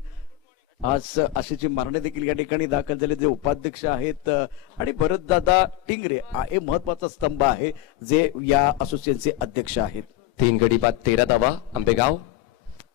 आज आशिष जी मारणे देखील या ठिकाणी दाखल झाले, जे उपाध्यक्ष आहेत आणि भरत दादा टिंगरे हे महत्वाचा स्तंभ आहे जे या असोसिएशनचे अध्यक्ष आहेत। 3 गडी बाद 13 धावा आंबेगाव।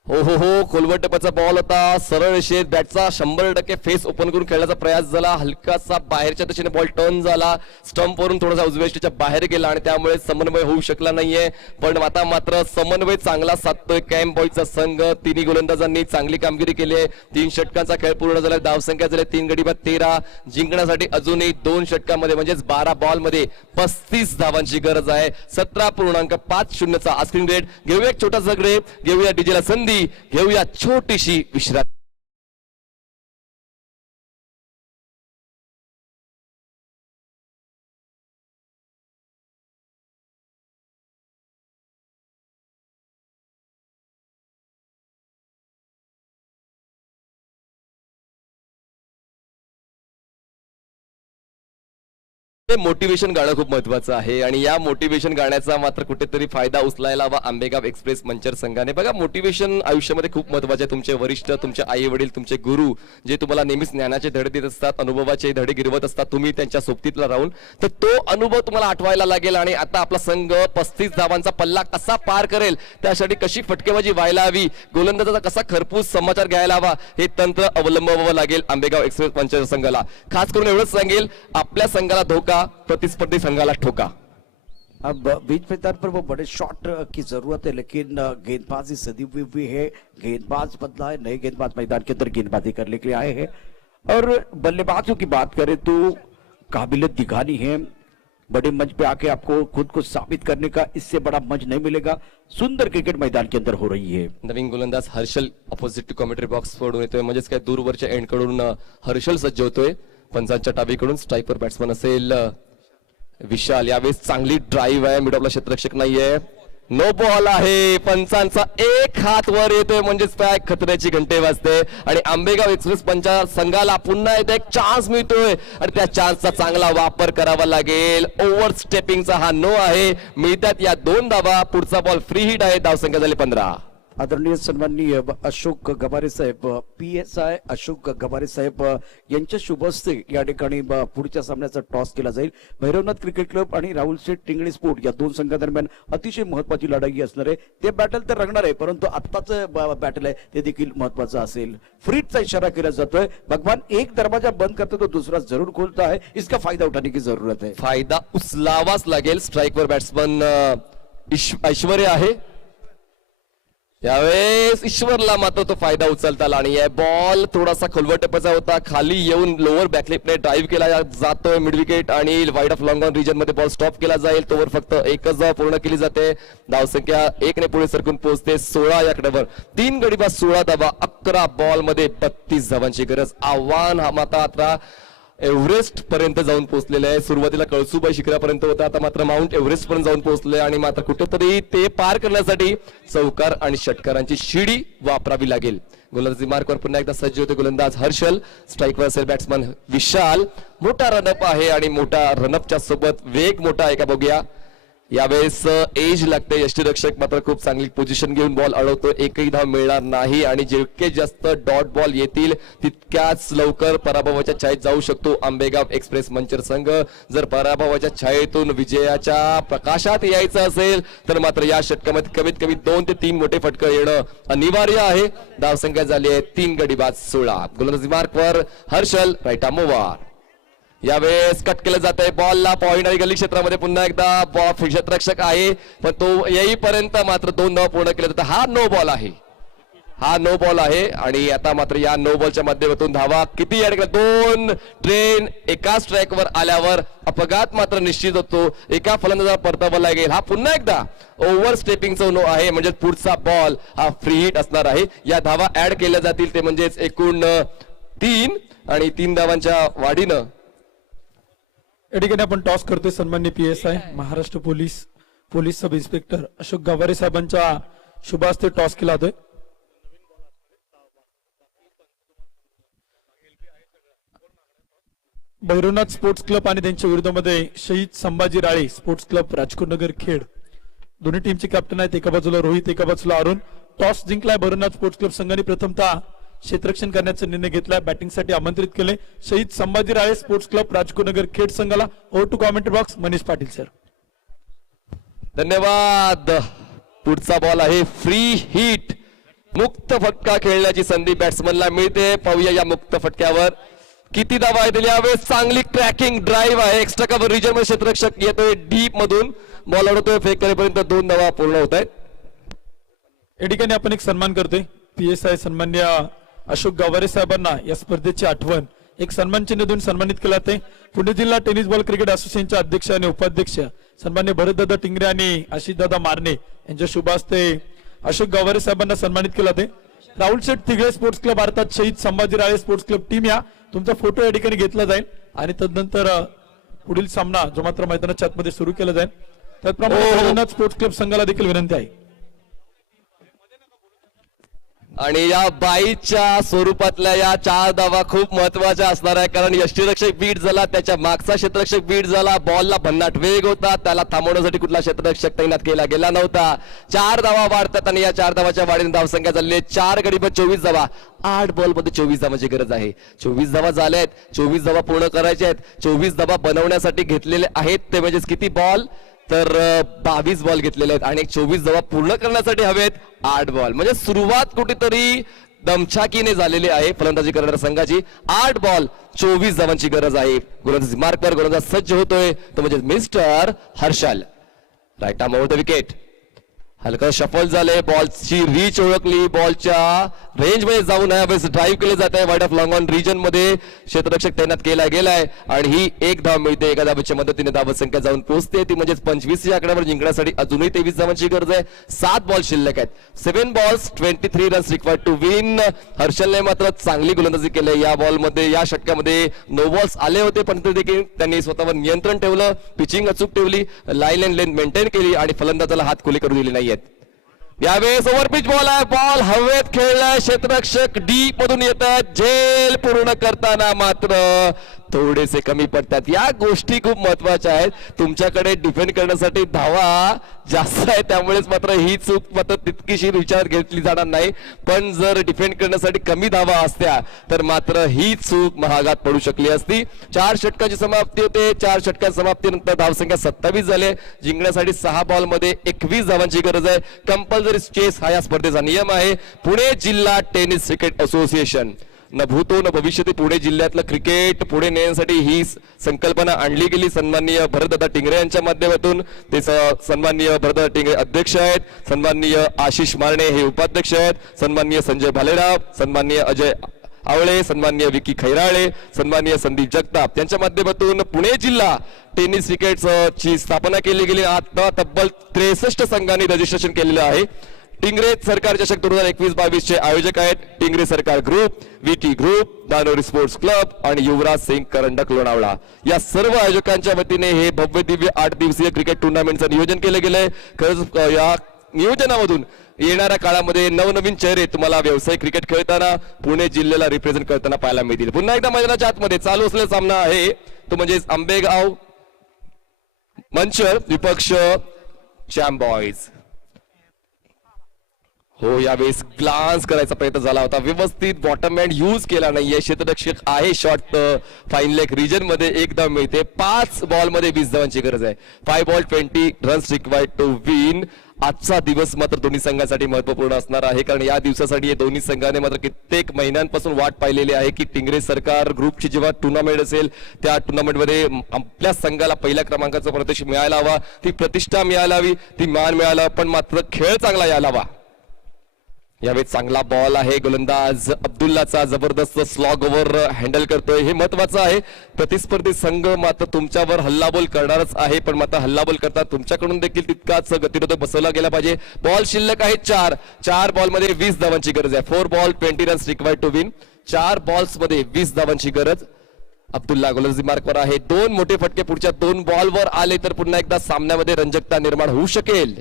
हो हो हो, खोलवर टप्प्याचा बॉल होता, सरळ रेषेत बॅटचा 100% फेस ओपन करून खेळण्याचा प्रयास झाला, हलकासा बाहेरच्या दिशेने बॉल टर्न झाला, स्टंप वरून थोडासा उजव्या बाहेर गेला आणि त्यामुळे समन्वय होऊ शकला नाहीये। पण आता मात्र समन्वय चांगला साधतोय कॅम्प बॉयचा संघ। तिन्ही गोलंदाजांनी चांगली कामगिरी केली आहे। 3 षटकांचा खेळ पूर्ण झाला, धावसंख्या झाली 3 गडी बाद 13। जिंकण्यासाठी अजूनही 2 षटकांमध्ये म्हणजेच 12 बॉल मध्ये 35 धावांची गरज आहे। 17.50चा आस्किंग रेट। घेऊया एक छोटासा ब्रेक, घेऊया डीजेला संधी, घेऊया छोटीशी विश्रांती। ते मोटिवेशन गाणं खूप महत्वाचं आहे आणि या मोटिवेशन गाण्याचा मात्र कुठेतरी फायदा उचलायला हवा आंबेगाव एक्सप्रेस मंचर संघाने. बघा, मोटिवेशन आयुष्यामध्ये खूप महत्वाचे आहे. तुमचे वरिष्ठ, तुमचे आई वडील, तुमचे गुरु जे तुम्हाला नेहमीच ज्ञानाचे धडे देत असतात, अनुभवाचे धडे गिरवत असतात, तुम्ही त्यांच्या सोबतीतला राहून, तर तो अनुभव तुम्हाला आठवायला लागेल. आणि आता आपला संघ 35 धावांचा पल्ला कसा पार करेल, त्यासाठी कशी फटकेबाजी व्हायला हवी, गोलंदाजाचा कसा खरपूस समाचार घ्यायला हवा, हे तंत्र अवलंबावं लागेल आंबेगाव एक्सप्रेस मंचर संघाला. खास करून एवढंच सांगेल, आपल्या संघाला धोका, प्रतिस्पर्धी संघाला ठोका. अब बीच मैदान पर वो बड़े शॉट की जरूरत है, लेकिन गेंदबाजी सदी हुई है, गेंदबाज बदला है, नए गेंदबाज मैदान के अंदर गेंदबाजी करने के लिए आए हैं. और बल्लेबाजों की बात करें तो काबिलियत दिखानी है, बड़े मंच पे आके आपको खुद को साबित करने का इससे बड़ा मंच नहीं मिलेगा. सुंदर क्रिकेट मैदान के अंदर हो रही है. नवीन गोलंदाज Harshal opposite to commentary box कडून येतोय, म्हणजेच काय दूरवरच्या एंड कडून हर्षल सज्ज होतोय. पंचांच्या डावीकडून स्ट्रायकर बॅट्समन असेल विशाल. यावेळेस चांगली ड्राईव्ह आहे, मिडॉपला क्षेत्ररक्षक नाहीये, नो बॉल आहे. पंचांचा एक हात वर येतोय, म्हणजेच काय खतऱ्याची घंटे वाजते आणि आंबेगाव एक्सप्रेस पंचायत संघाला पुन्हा एकदा एक चान्स मिळतोय आणि त्या चान्सचा चांगला वापर करावा लागेल. ओव्हर स्टेपिंगचा हा नो आहे, मिळतात या 2 धावा. पुढचा बॉल फ्री हिट आहे, धावसंख्या झाली 15. आदरणीय सन्माननीय अशोक गबारे साहेब, PSI अशोक गबारे साहेब यांच्या शुभ हस्ते या ठिकाणी पुढच्या सामन्याचा टॉस केला जाईल. भैरवनाथ क्रिकेट क्लब आणि राहुल शेठ टिंगळे स्पोर्ट या 2 संघादरम्यान अतिशय महत्वाची लढाई असणार आहे. ते बॅटल तर रंगणार आहे, परंतु आत्ताचं बॅटल आहे ते देखील महत्वाचं असेल. फ्रीटचा इशारा केला जातोय. भगवान एक दरवाजा बंद करतो तो दूसरा जरूर खोलता है, इसका फायदा उठाने की जरूरत है. फायदा उचलावाच लागेल. स्ट्राईकवर बॅट्समन ऐश्वर्य आहे. यावेळेस ईश्वरला मात्र तो फायदा उचलता आला आणि बॉल थोडासा खोलवर टप्प्याचा होता, खाली येऊन लोअर बॅकलिपने ड्राईव्ह केला जातोय मिड विकेट आणि wide off long on region मध्ये बॉल स्टॉप केला जाईल. तोवर फक्त एकच धाव पूर्ण केली जाते. धावसंख्या 1 ने पुढे सरकून पोहोचते 16 या आकड्यावर. 3 गडी बाद 16 धावा, 11 बॉल मध्ये 32 धावांची गरज. आव्हान हा मात्र एव्हरेस्ट पर्यंत जाऊन पोहोचलेलं आहे. सुरुवातीला कळसुबाई शिखरापर्यंत होता, आता मात्र माउंट एव्हरेस्ट पर्यंत जाऊन पोहोचले आणि मात्र कुठेतरी ते पार करण्यासाठी चौकार आणि षटकारांची शिडी वापरावी लागेल. गोलंदाजी मार्कवर पुन्हा एकदा सज्ज होते गोलंदाज हर्षल. स्ट्राईकवर असेल बॅट्समन विशाल. मोठा रनअप आहे आणि मोठा रनअपच्या सोबत वेग मोठा आहे का बघूया. यावेळेस एज लागते. यष्टीरक्षक मात्र खूप चांगली पोझिशन घेऊन बॉल अडवतो, एकही धाव मिळणार नाही आणि जितके जास्त डॉट बॉल येतील तितक्याच लवकर पराभवाच्या छायेत जाऊ शकतो आंबेगाव एक्सप्रेस मंचर संघ. जर पराभवाच्या छायेतून विजयाच्या प्रकाशात यायचं असेल तर मात्र या षटकामध्ये कमीत कमी 2 ते 3 मोठे फटके येणं अनिवार्य आहे. धावसंख्या झाली आहे 3 गडी बाद 16. गोलंदाजी मार्कवर हर्षल, राईट आर्म ओव्हर. यावेळेस कट केलं जात आहे बॉलला. पॉइंट आणि गल्ली क्षेत्रामध्ये पुन्हा एकदा क्षेत्ररक्षक आहे, पण तो येईपर्यंत मात्र 2 धावा पूर्ण केल्या जातात. हा नो बॉल आहे, हा नो बॉल आहे आणि आता मात्र या नो बॉलच्या माध्यमातून धावा किती या ठिकाणी 2 ट्रेन एका स्ट्राईकवर आल्यावर अपघात मात्र निश्चित होतो. एका फलंदाजाला परतावा लागेल. हा पुन्हा एकदा ओव्हर स्टेपिंगचा नो आहे, म्हणजे पुढचा बॉल हा फ्री हिट असणार आहे. या धावा ऍड केल्या जातील, ते म्हणजेच एकूण 3 आणि 3 धावांच्या वाढीनं या ठिकाणी आपण टॉस करतोय. सन्माननीय PSI Maharashtra police sub inspector Ashok Gaware साहेबांच्या शुभ हस्ते टॉस केला जातोय. भैरवनाथ स्पोर्ट्स क्लब आणि त्यांच्या विरोधामध्ये शहीद संभाजी राळे स्पोर्ट्स क्लब राजकोटनगर खेड. दोन्ही टीमचे कॅप्टन आहेत, एका बाजूला रोहित, एका बाजूला अरुण. टॉस जिंकलाय भैरवनाथ स्पोर्ट्स क्लब संघाने. प्रथमतः क्षेत्ररक्षण करण्याचा निर्णय घेतलाय. बॅटिंगसाठी आमंत्रित केले शहीद संभाजी राळे स्पोर्ट्स क्लब राजकोटनगर खेड संघाला. Over to commentary box Manish Patil sir. धन्यवाद. पुढचा बॉल आहे फ्री हिट. मुक्त फटका खेळण्याची संधी बॅट्समनला मिळते. पाहूया या मुक्त फटक्यावर किती धावा आहेत. यावेळेस चांगली क्रॅकिंग ड्राईव्ह आहे. एक्स्ट्रा कव्हर रिजन मध्ये क्षेत्ररक्षक येतोय डीप मधून, बॉल अडवतोय, फेक करेपर्यंत 2 धावा पूर्ण होत आहेत. या ठिकाणी आपण एक सन्मान करतोय. PSI सन्मान्य अशोक गवारे साहेबांना या स्पर्धेची आठवण एक सन्मान चिन्ह देऊन सन्मानित केलं जाते. पुणे जिल्हा टेनिस बॉल क्रिकेट असोसिएशनचे अध्यक्ष आणि उपाध्यक्ष सन्मान्य भरतदादा टिंगरे आणि आशिषदादा मारणे यांच्या शुभ हस्ते अशोक गवारे साहेबांना सन्मानित केलं जाते. राहुल शेठ तिगळे स्पोर्ट्स क्लब अर्थात शहीद Sambhaji Rale sports club team या तुमचा फोटो या ठिकाणी घेतला जाईल आणि तदनंतर पुढील सामना जो मात्र मैदानाच्या आतमध्ये सुरू केला जाईल. त्याचप्रमाणे भैरवनाथ स्पोर्ट्स क्लब संघाला देखील विनंती आहे. आणि या बाईच्या स्वरूपातल्या या 4 धावा खूप महत्वाच्या असणार आहे, कारण यष्टीरक्षक बीट झाला, त्याच्या मागचा क्षेत्ररक्षक बीट झाला, बॉलला भन्नाट वेग होता, त्याला थांबवण्यासाठी कुठला क्षेत्ररक्षक तैनात केला गेला नव्हता. 4 धावा वाढतात आणि या 4 धावाच्या वाढीने धावसंख्या झाली 4 गडी 24 धावा. 8 बॉल मध्ये 24 धावांची गरज आहे. 24 धावा झाल्या आहेत, 24 धावा पूर्ण करायच्या आहेत. 24 धावा बनवण्यासाठी घेतलेले आहेत ते म्हणजे किती बॉल, तर 22 बॉल घेतलेले आहेत आणि 24 धावा पूर्ण करण्यासाठी हवेत 8 बॉल. म्हणजे सुरुवात कुठेतरी दमछाकीने झालेली आहे फलंदाजी करणाऱ्या संघाची. 8 बॉल 24 धावांची गरज आहे. गोलंदाजी मार्कवर गोलंदाज सज्ज होतोय तो म्हणजे mister Harshal. Right arm over the wicket. हलका शफल झाले, बॉलची रीच ओळखली, बॉलच्या रेंज मध्ये जाऊन ड्राईव्ह केले जात आहे. Wide off long on region मध्ये क्षेत्ररक्षक तैनात केला गेलाय आणि ही 1 धाव मिळते. एका धावेच्या मदतीने धावसंख्या जाऊन पोहोचते ती म्हणजे 25 या आकड्यावर जिंकण्यासाठी अजूनही 23 धावांची गरज आहे. 7 बॉल शिल्लक आहेत. 7 balls 23 runs required to win. हर्षलने मात्र चांगली गोलंदाजी केली. या बॉलमध्ये या षटकामध्ये नो बॉल्स आले होते पण देखील त्यांनी स्वतःवर नियंत्रण ठेवलं, पिचिंग अचूक ठेवली, लाईन अँड लेंथ मेंटेन केली आणि फलंदाजाला हात खुले करू दिले नाहीयेत. यावेळेस ओव्हरपिच बॉल आहे, बॉल हवेत खेळलाय, क्षेत्ररक्षक डीप मधून येतात, झेल पूर्ण करताना मात्र थोडेसे कमी पडतात. या गोष्टी खूप महत्वाच्या आहेत. तुमच्याकडे डिफेंड करण्यासाठी धावा जास्त आहे त्यामुळेच मात्र ही चूक मात्र तितकीशी विचारात घेतली जाणार नाही, पण जर डिफेंड करण्यासाठी कमी धावा असत्या तर मात्र ही चूक महागात पडू शकली असती. 4 षटकांची समाप्ती होते. 4 षटकांच्या समाप्तीनंतर धावसंख्या 27 झाले. जिंकण्यासाठी 6 बॉल मध्ये 21 धावांची गरज आहे. कंपल्सरी चेस हा या स्पर्धेचा नियम आहे. पुणे जिल्हा टेनिस क्रिकेट असोसिएशन न भूतो न भविष्यती पुणे जिल्ह्यातलं क्रिकेट पुढे नेण्यासाठी ही संकल्पना आणली गेली. सन्माननीय भरतदादा टिंगरे यांच्या माध्यमातून. ते सन्माननीय भरतदादा टिंगरे अध्यक्ष आहेत, सन्माननीय आशिष मारणे हे उपाध्यक्ष आहेत, सन्माननीय संजय भालेराव, सन्माननीय अजय आवळे, सन्माननीय विकी खैराळे, सन्माननीय संदीप जगताप यांच्या माध्यमातून पुणे जिल्हा टेनिस क्रिकेट ची स्थापना केली गेली. आता तब्बल 63 संघांनी रजिस्ट्रेशन केलेलं आहे. टिंगरे सरकार चषक 2021-22 चे आयोजक आहेत Tingre Sarkar group, VT group, Danori sports club आणि युवराज सिंग करंडक लोणावळा या सर्व आयोजकांच्या वतीने हे भव्य दिव्य 8 दिवसीय क्रिकेट टुर्नामेंटचं नियोजन केलं गेलंय. खरंच या नियोजनामधून येणाऱ्या काळामध्ये नवनवीन चेहरे तुम्हाला व्यावसायिक क्रिकेट खेळताना पुणे जिल्ह्याला रिप्रेझेंट करताना पाहायला मिळतील. पुन्हा एकदा मैदानाच्या आतमध्ये चालू असलेला सामना आहे तो म्हणजे आंबेगाव मंचर विपक्ष चॅम्प बॉयज. हो, यावेळेस ग्लान्स करायचा प्रयत्न झाला होता, व्यवस्थित बॉटम हँड यूज केला नाहीये. क्षेत्ररक्षक आहे शॉर्ट फाईन लेग रिजन मध्ये 1 धाव मिळते. 5 बॉल मध्ये 20 धावांची गरज आहे. 5 ball 20 runs required to win. आजचा दिवस मात्र दोन्ही संघांसाठी महत्वपूर्ण असणार आहे, कारण या दिवसासाठी या दोन्ही संघाने मात्र कित्येक महिन्यांपासून वाट पाहिलेली आहे की टिंगरे सरकार ग्रुपची जेव्हा टुर्नामेंट असेल त्या टुर्नामेंटमध्ये आपल्या संघाला पहिल्या क्रमांकाचा प्रतिष्ठा मिळायला हवा, ती प्रतिष्ठा मिळायला हवी, ती मान मिळाला, पण मात्र खेळ चांगला यायला हवा. यावेळी चांगला बॉल आहे. गोलंदाज अब्दुल्लाचा जबरदस्त स्लॉग ओव्हर हँडल करतोय, हे महत्वाचं आहे. प्रतिस्पर्धी संघ मात्र तुमच्यावर हल्लाबोल करणारच आहे, पण मात्र हल्लाबोल करतात तुमच्याकडून देखील तितकाच गतिरोधक बसवला गेला पाहिजे. बॉल शिल्लक आहे 4 बॉल मध्ये 20 धावांची गरज आहे. 4 ball 20 runs required to win. 4 balls मध्ये 20 धावांची गरज. अब्दुल्ला गोलंदाजी मार्कवर आहे. 2 मोठे फटके पुढच्या 2 बॉलवर आले तर पुन्हा एकदा सामन्यामध्ये रंजकता निर्माण होऊ शकेल.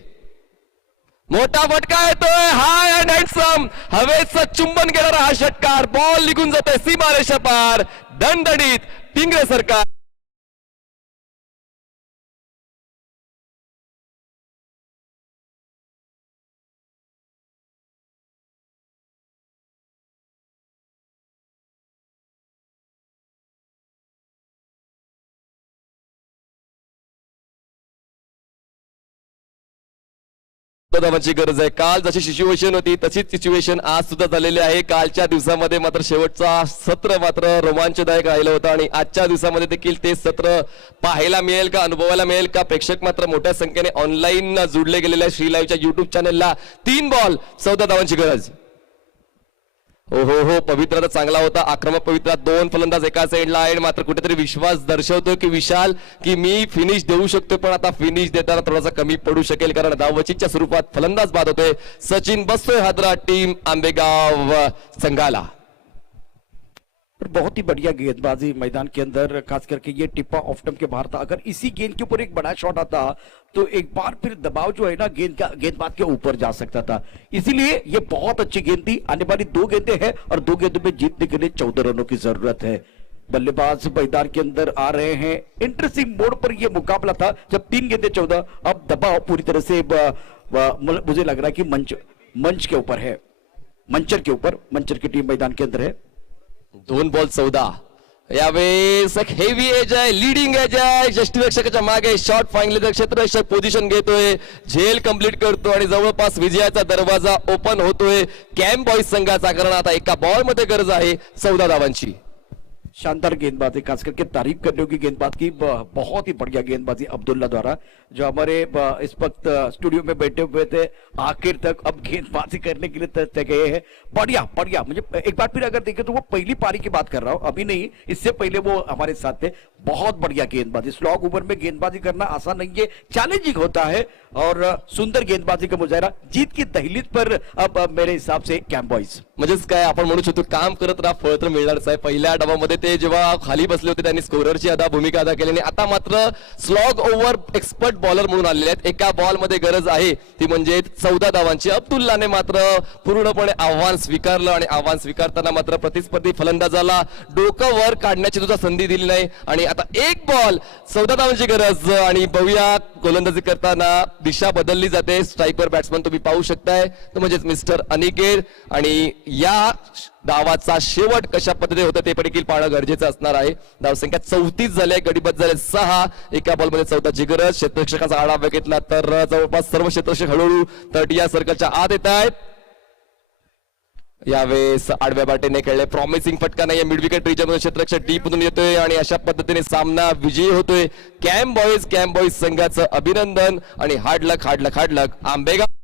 मोठा फटका येतोय, हाय अँड हँडसम, हवेचं चुंबन घेणारा हा षटकार. बॉल निघून जातोय सीमारेषा पार. दणदणीत टिंगरे सरकार. धावांची गरज आहे. काल जशी सिच्युएशन होती तशीच सिच्युएशन आज सुद्धा झालेली आहे. कालच्या दिवसामध्ये मात्र शेवटचा सत्र मात्र रोमांचदायक राहिलं होतं आणि आजच्या दिवसामध्ये देखील ते सत्र पाहायला मिळेल का, अनुभवायला मिळेल का. प्रेक्षक मात्र मोठ्या संख्येने ऑनलाईन जुडले गेलेले आहे. श्री लाईव्हच्या युट्यूब चॅनलला. 3 बॉल 14 धावांची गरज. हो, पवित्रा तर चांगला होता, आक्रमक पवित्रा. 2 फलंदाज एका साईडला आहे, मात्र कुठेतरी विश्वास दर्शवतो की विशाल की मी फिनिश देऊ शकतो, पण आता फिनिश देताना थोडासा कमी पडू शकेल कारण धाववचितच्या स्वरूपात फलंदाज बाद होतोय. सचिन बसतोय हादरा टीम आंबेगाव संघाला. और बहुत ही बढ़िया गेंदबाजी मैदान के अंदर, खास करके ये टिप्पा ऑफ स्टंप के बाहर था। अगर इसी गेंद के ऊपर एक बड़ा शॉट आता तो एक बार फिर दबाव जो है ना गेंदबाज के ऊपर जा सकता था। इसीलिए ये बहुत अच्छी गेंद थी। आने वाली 2 गेंदें हैं और 2 गेंदों में जीतने के लिए 14 रनों की जरूरत है। बल्लेबाज मैदान के अंदर आ रहे हैं। इंटरेस्टिंग मोड पर यह मुकाबला था जब 3 गेंदें 14। अब दबाव पूरी तरह से मुझे लग रहा है कि मंच के ऊपर है, मंचर की टीम मैदान के अंदर है। 2 बॉल 14 यावेळेस एक हेवी एज आहे, लीडिंग एज आहे, यष्टीरक्षकाच्या मागे शॉट फायनल क्षेत्ररक्षक पोझिशन घेतोय, झेल कंप्लीट करतो आणि जवळपास विजयाचा दरवाजा ओपन होतोय कॅम्प बॉईज संघाचा, कारण आता एका बॉल मध्ये गरज आहे 14 धावांची। शानदार गेंदबाजी, खास करके तारीफ करने होगी गेंदबाज की। बहुत ही बढ़िया गेंदबाजी अब्दुल्ला द्वारा, जो हमारे इस वक्त स्टूडियो में बैठे हुए थे, आखिर तक अब गेंदबाजी करने के लिए तय गए हैं। बढ़िया मुझे एक बार फिर अगर देखें तो वो पहली पारी की बात कर रहा हूं, अभी नहीं, इससे पहले वो हमारे साथ थे। बहुत बढ़िया गेंदबाजी। स्लॉग ओवर में गेंदबाजी करना आसान नहीं है, चैलेंजिंग होता है और सुंदर गेंदबाजी का मुजाहरा जीत की दहलीज पर अब मेरे हिसाब से कॅम्प बॉईज म्हणजेच काय आपण म्हणू शकतो, काम करत राहा फळ तर मिळणारच आहे। पहिल्या डावामध्ये ते जेव्हा खाली बसले होते त्यांनी स्कोररची भूमिका अदा केली, आणि आता मात्र स्लॉग ओव्हर एक्सपर्ट बॉलर म्हणून आलेले आहेत। एका बॉल मध्ये गरज आहे ती म्हणजे 14 धावांची। अब्दुल्लाने मात्र पूर्णपणे आव्हान स्वीकारलं आणि आव्हान स्वीकारताना मात्र प्रतिस्पर्धी फलंदाजाला डोकं वर काढण्याची सुद्धा संधी दिली नाही, आणि आता एक बॉल 14 धावांची गरज। आणि बघूया गोलंदाजी करताना दिशा बदलली जाते। स्ट्राईकर बॅट्समन तुम्ही पाहू शकताय, तो म्हणजेच मिस्टर अनिकेत, आणि या डावाचा शेवट कशा पद्धतीने होतं ते देखील पाहणं गरजेचं असणार आहे। धावसंख्या 34 झाली, गडीबद्ध झाले 6, एका बॉलमध्ये 14ची गरज। क्षेत्ररक्षकाचा आढावा घेतला तर जवळपास सर्व क्षेत्ररक्षक हळूहळू 30 सर्कलच्या आत येत आहेत। यावेळेस आडव्या बाटेने खेळले, प्रॉमिसिंग फटका नाही, मिड विकेट रिजन मध्ये क्षेत्ररक्षक डीप मधून येतोय आणि अशा पद्धतीने सामना विजयी होतोय। कॅम्प बॉईज संघाचं अभिनंदन आणि हार्ड लक आंबेगाव।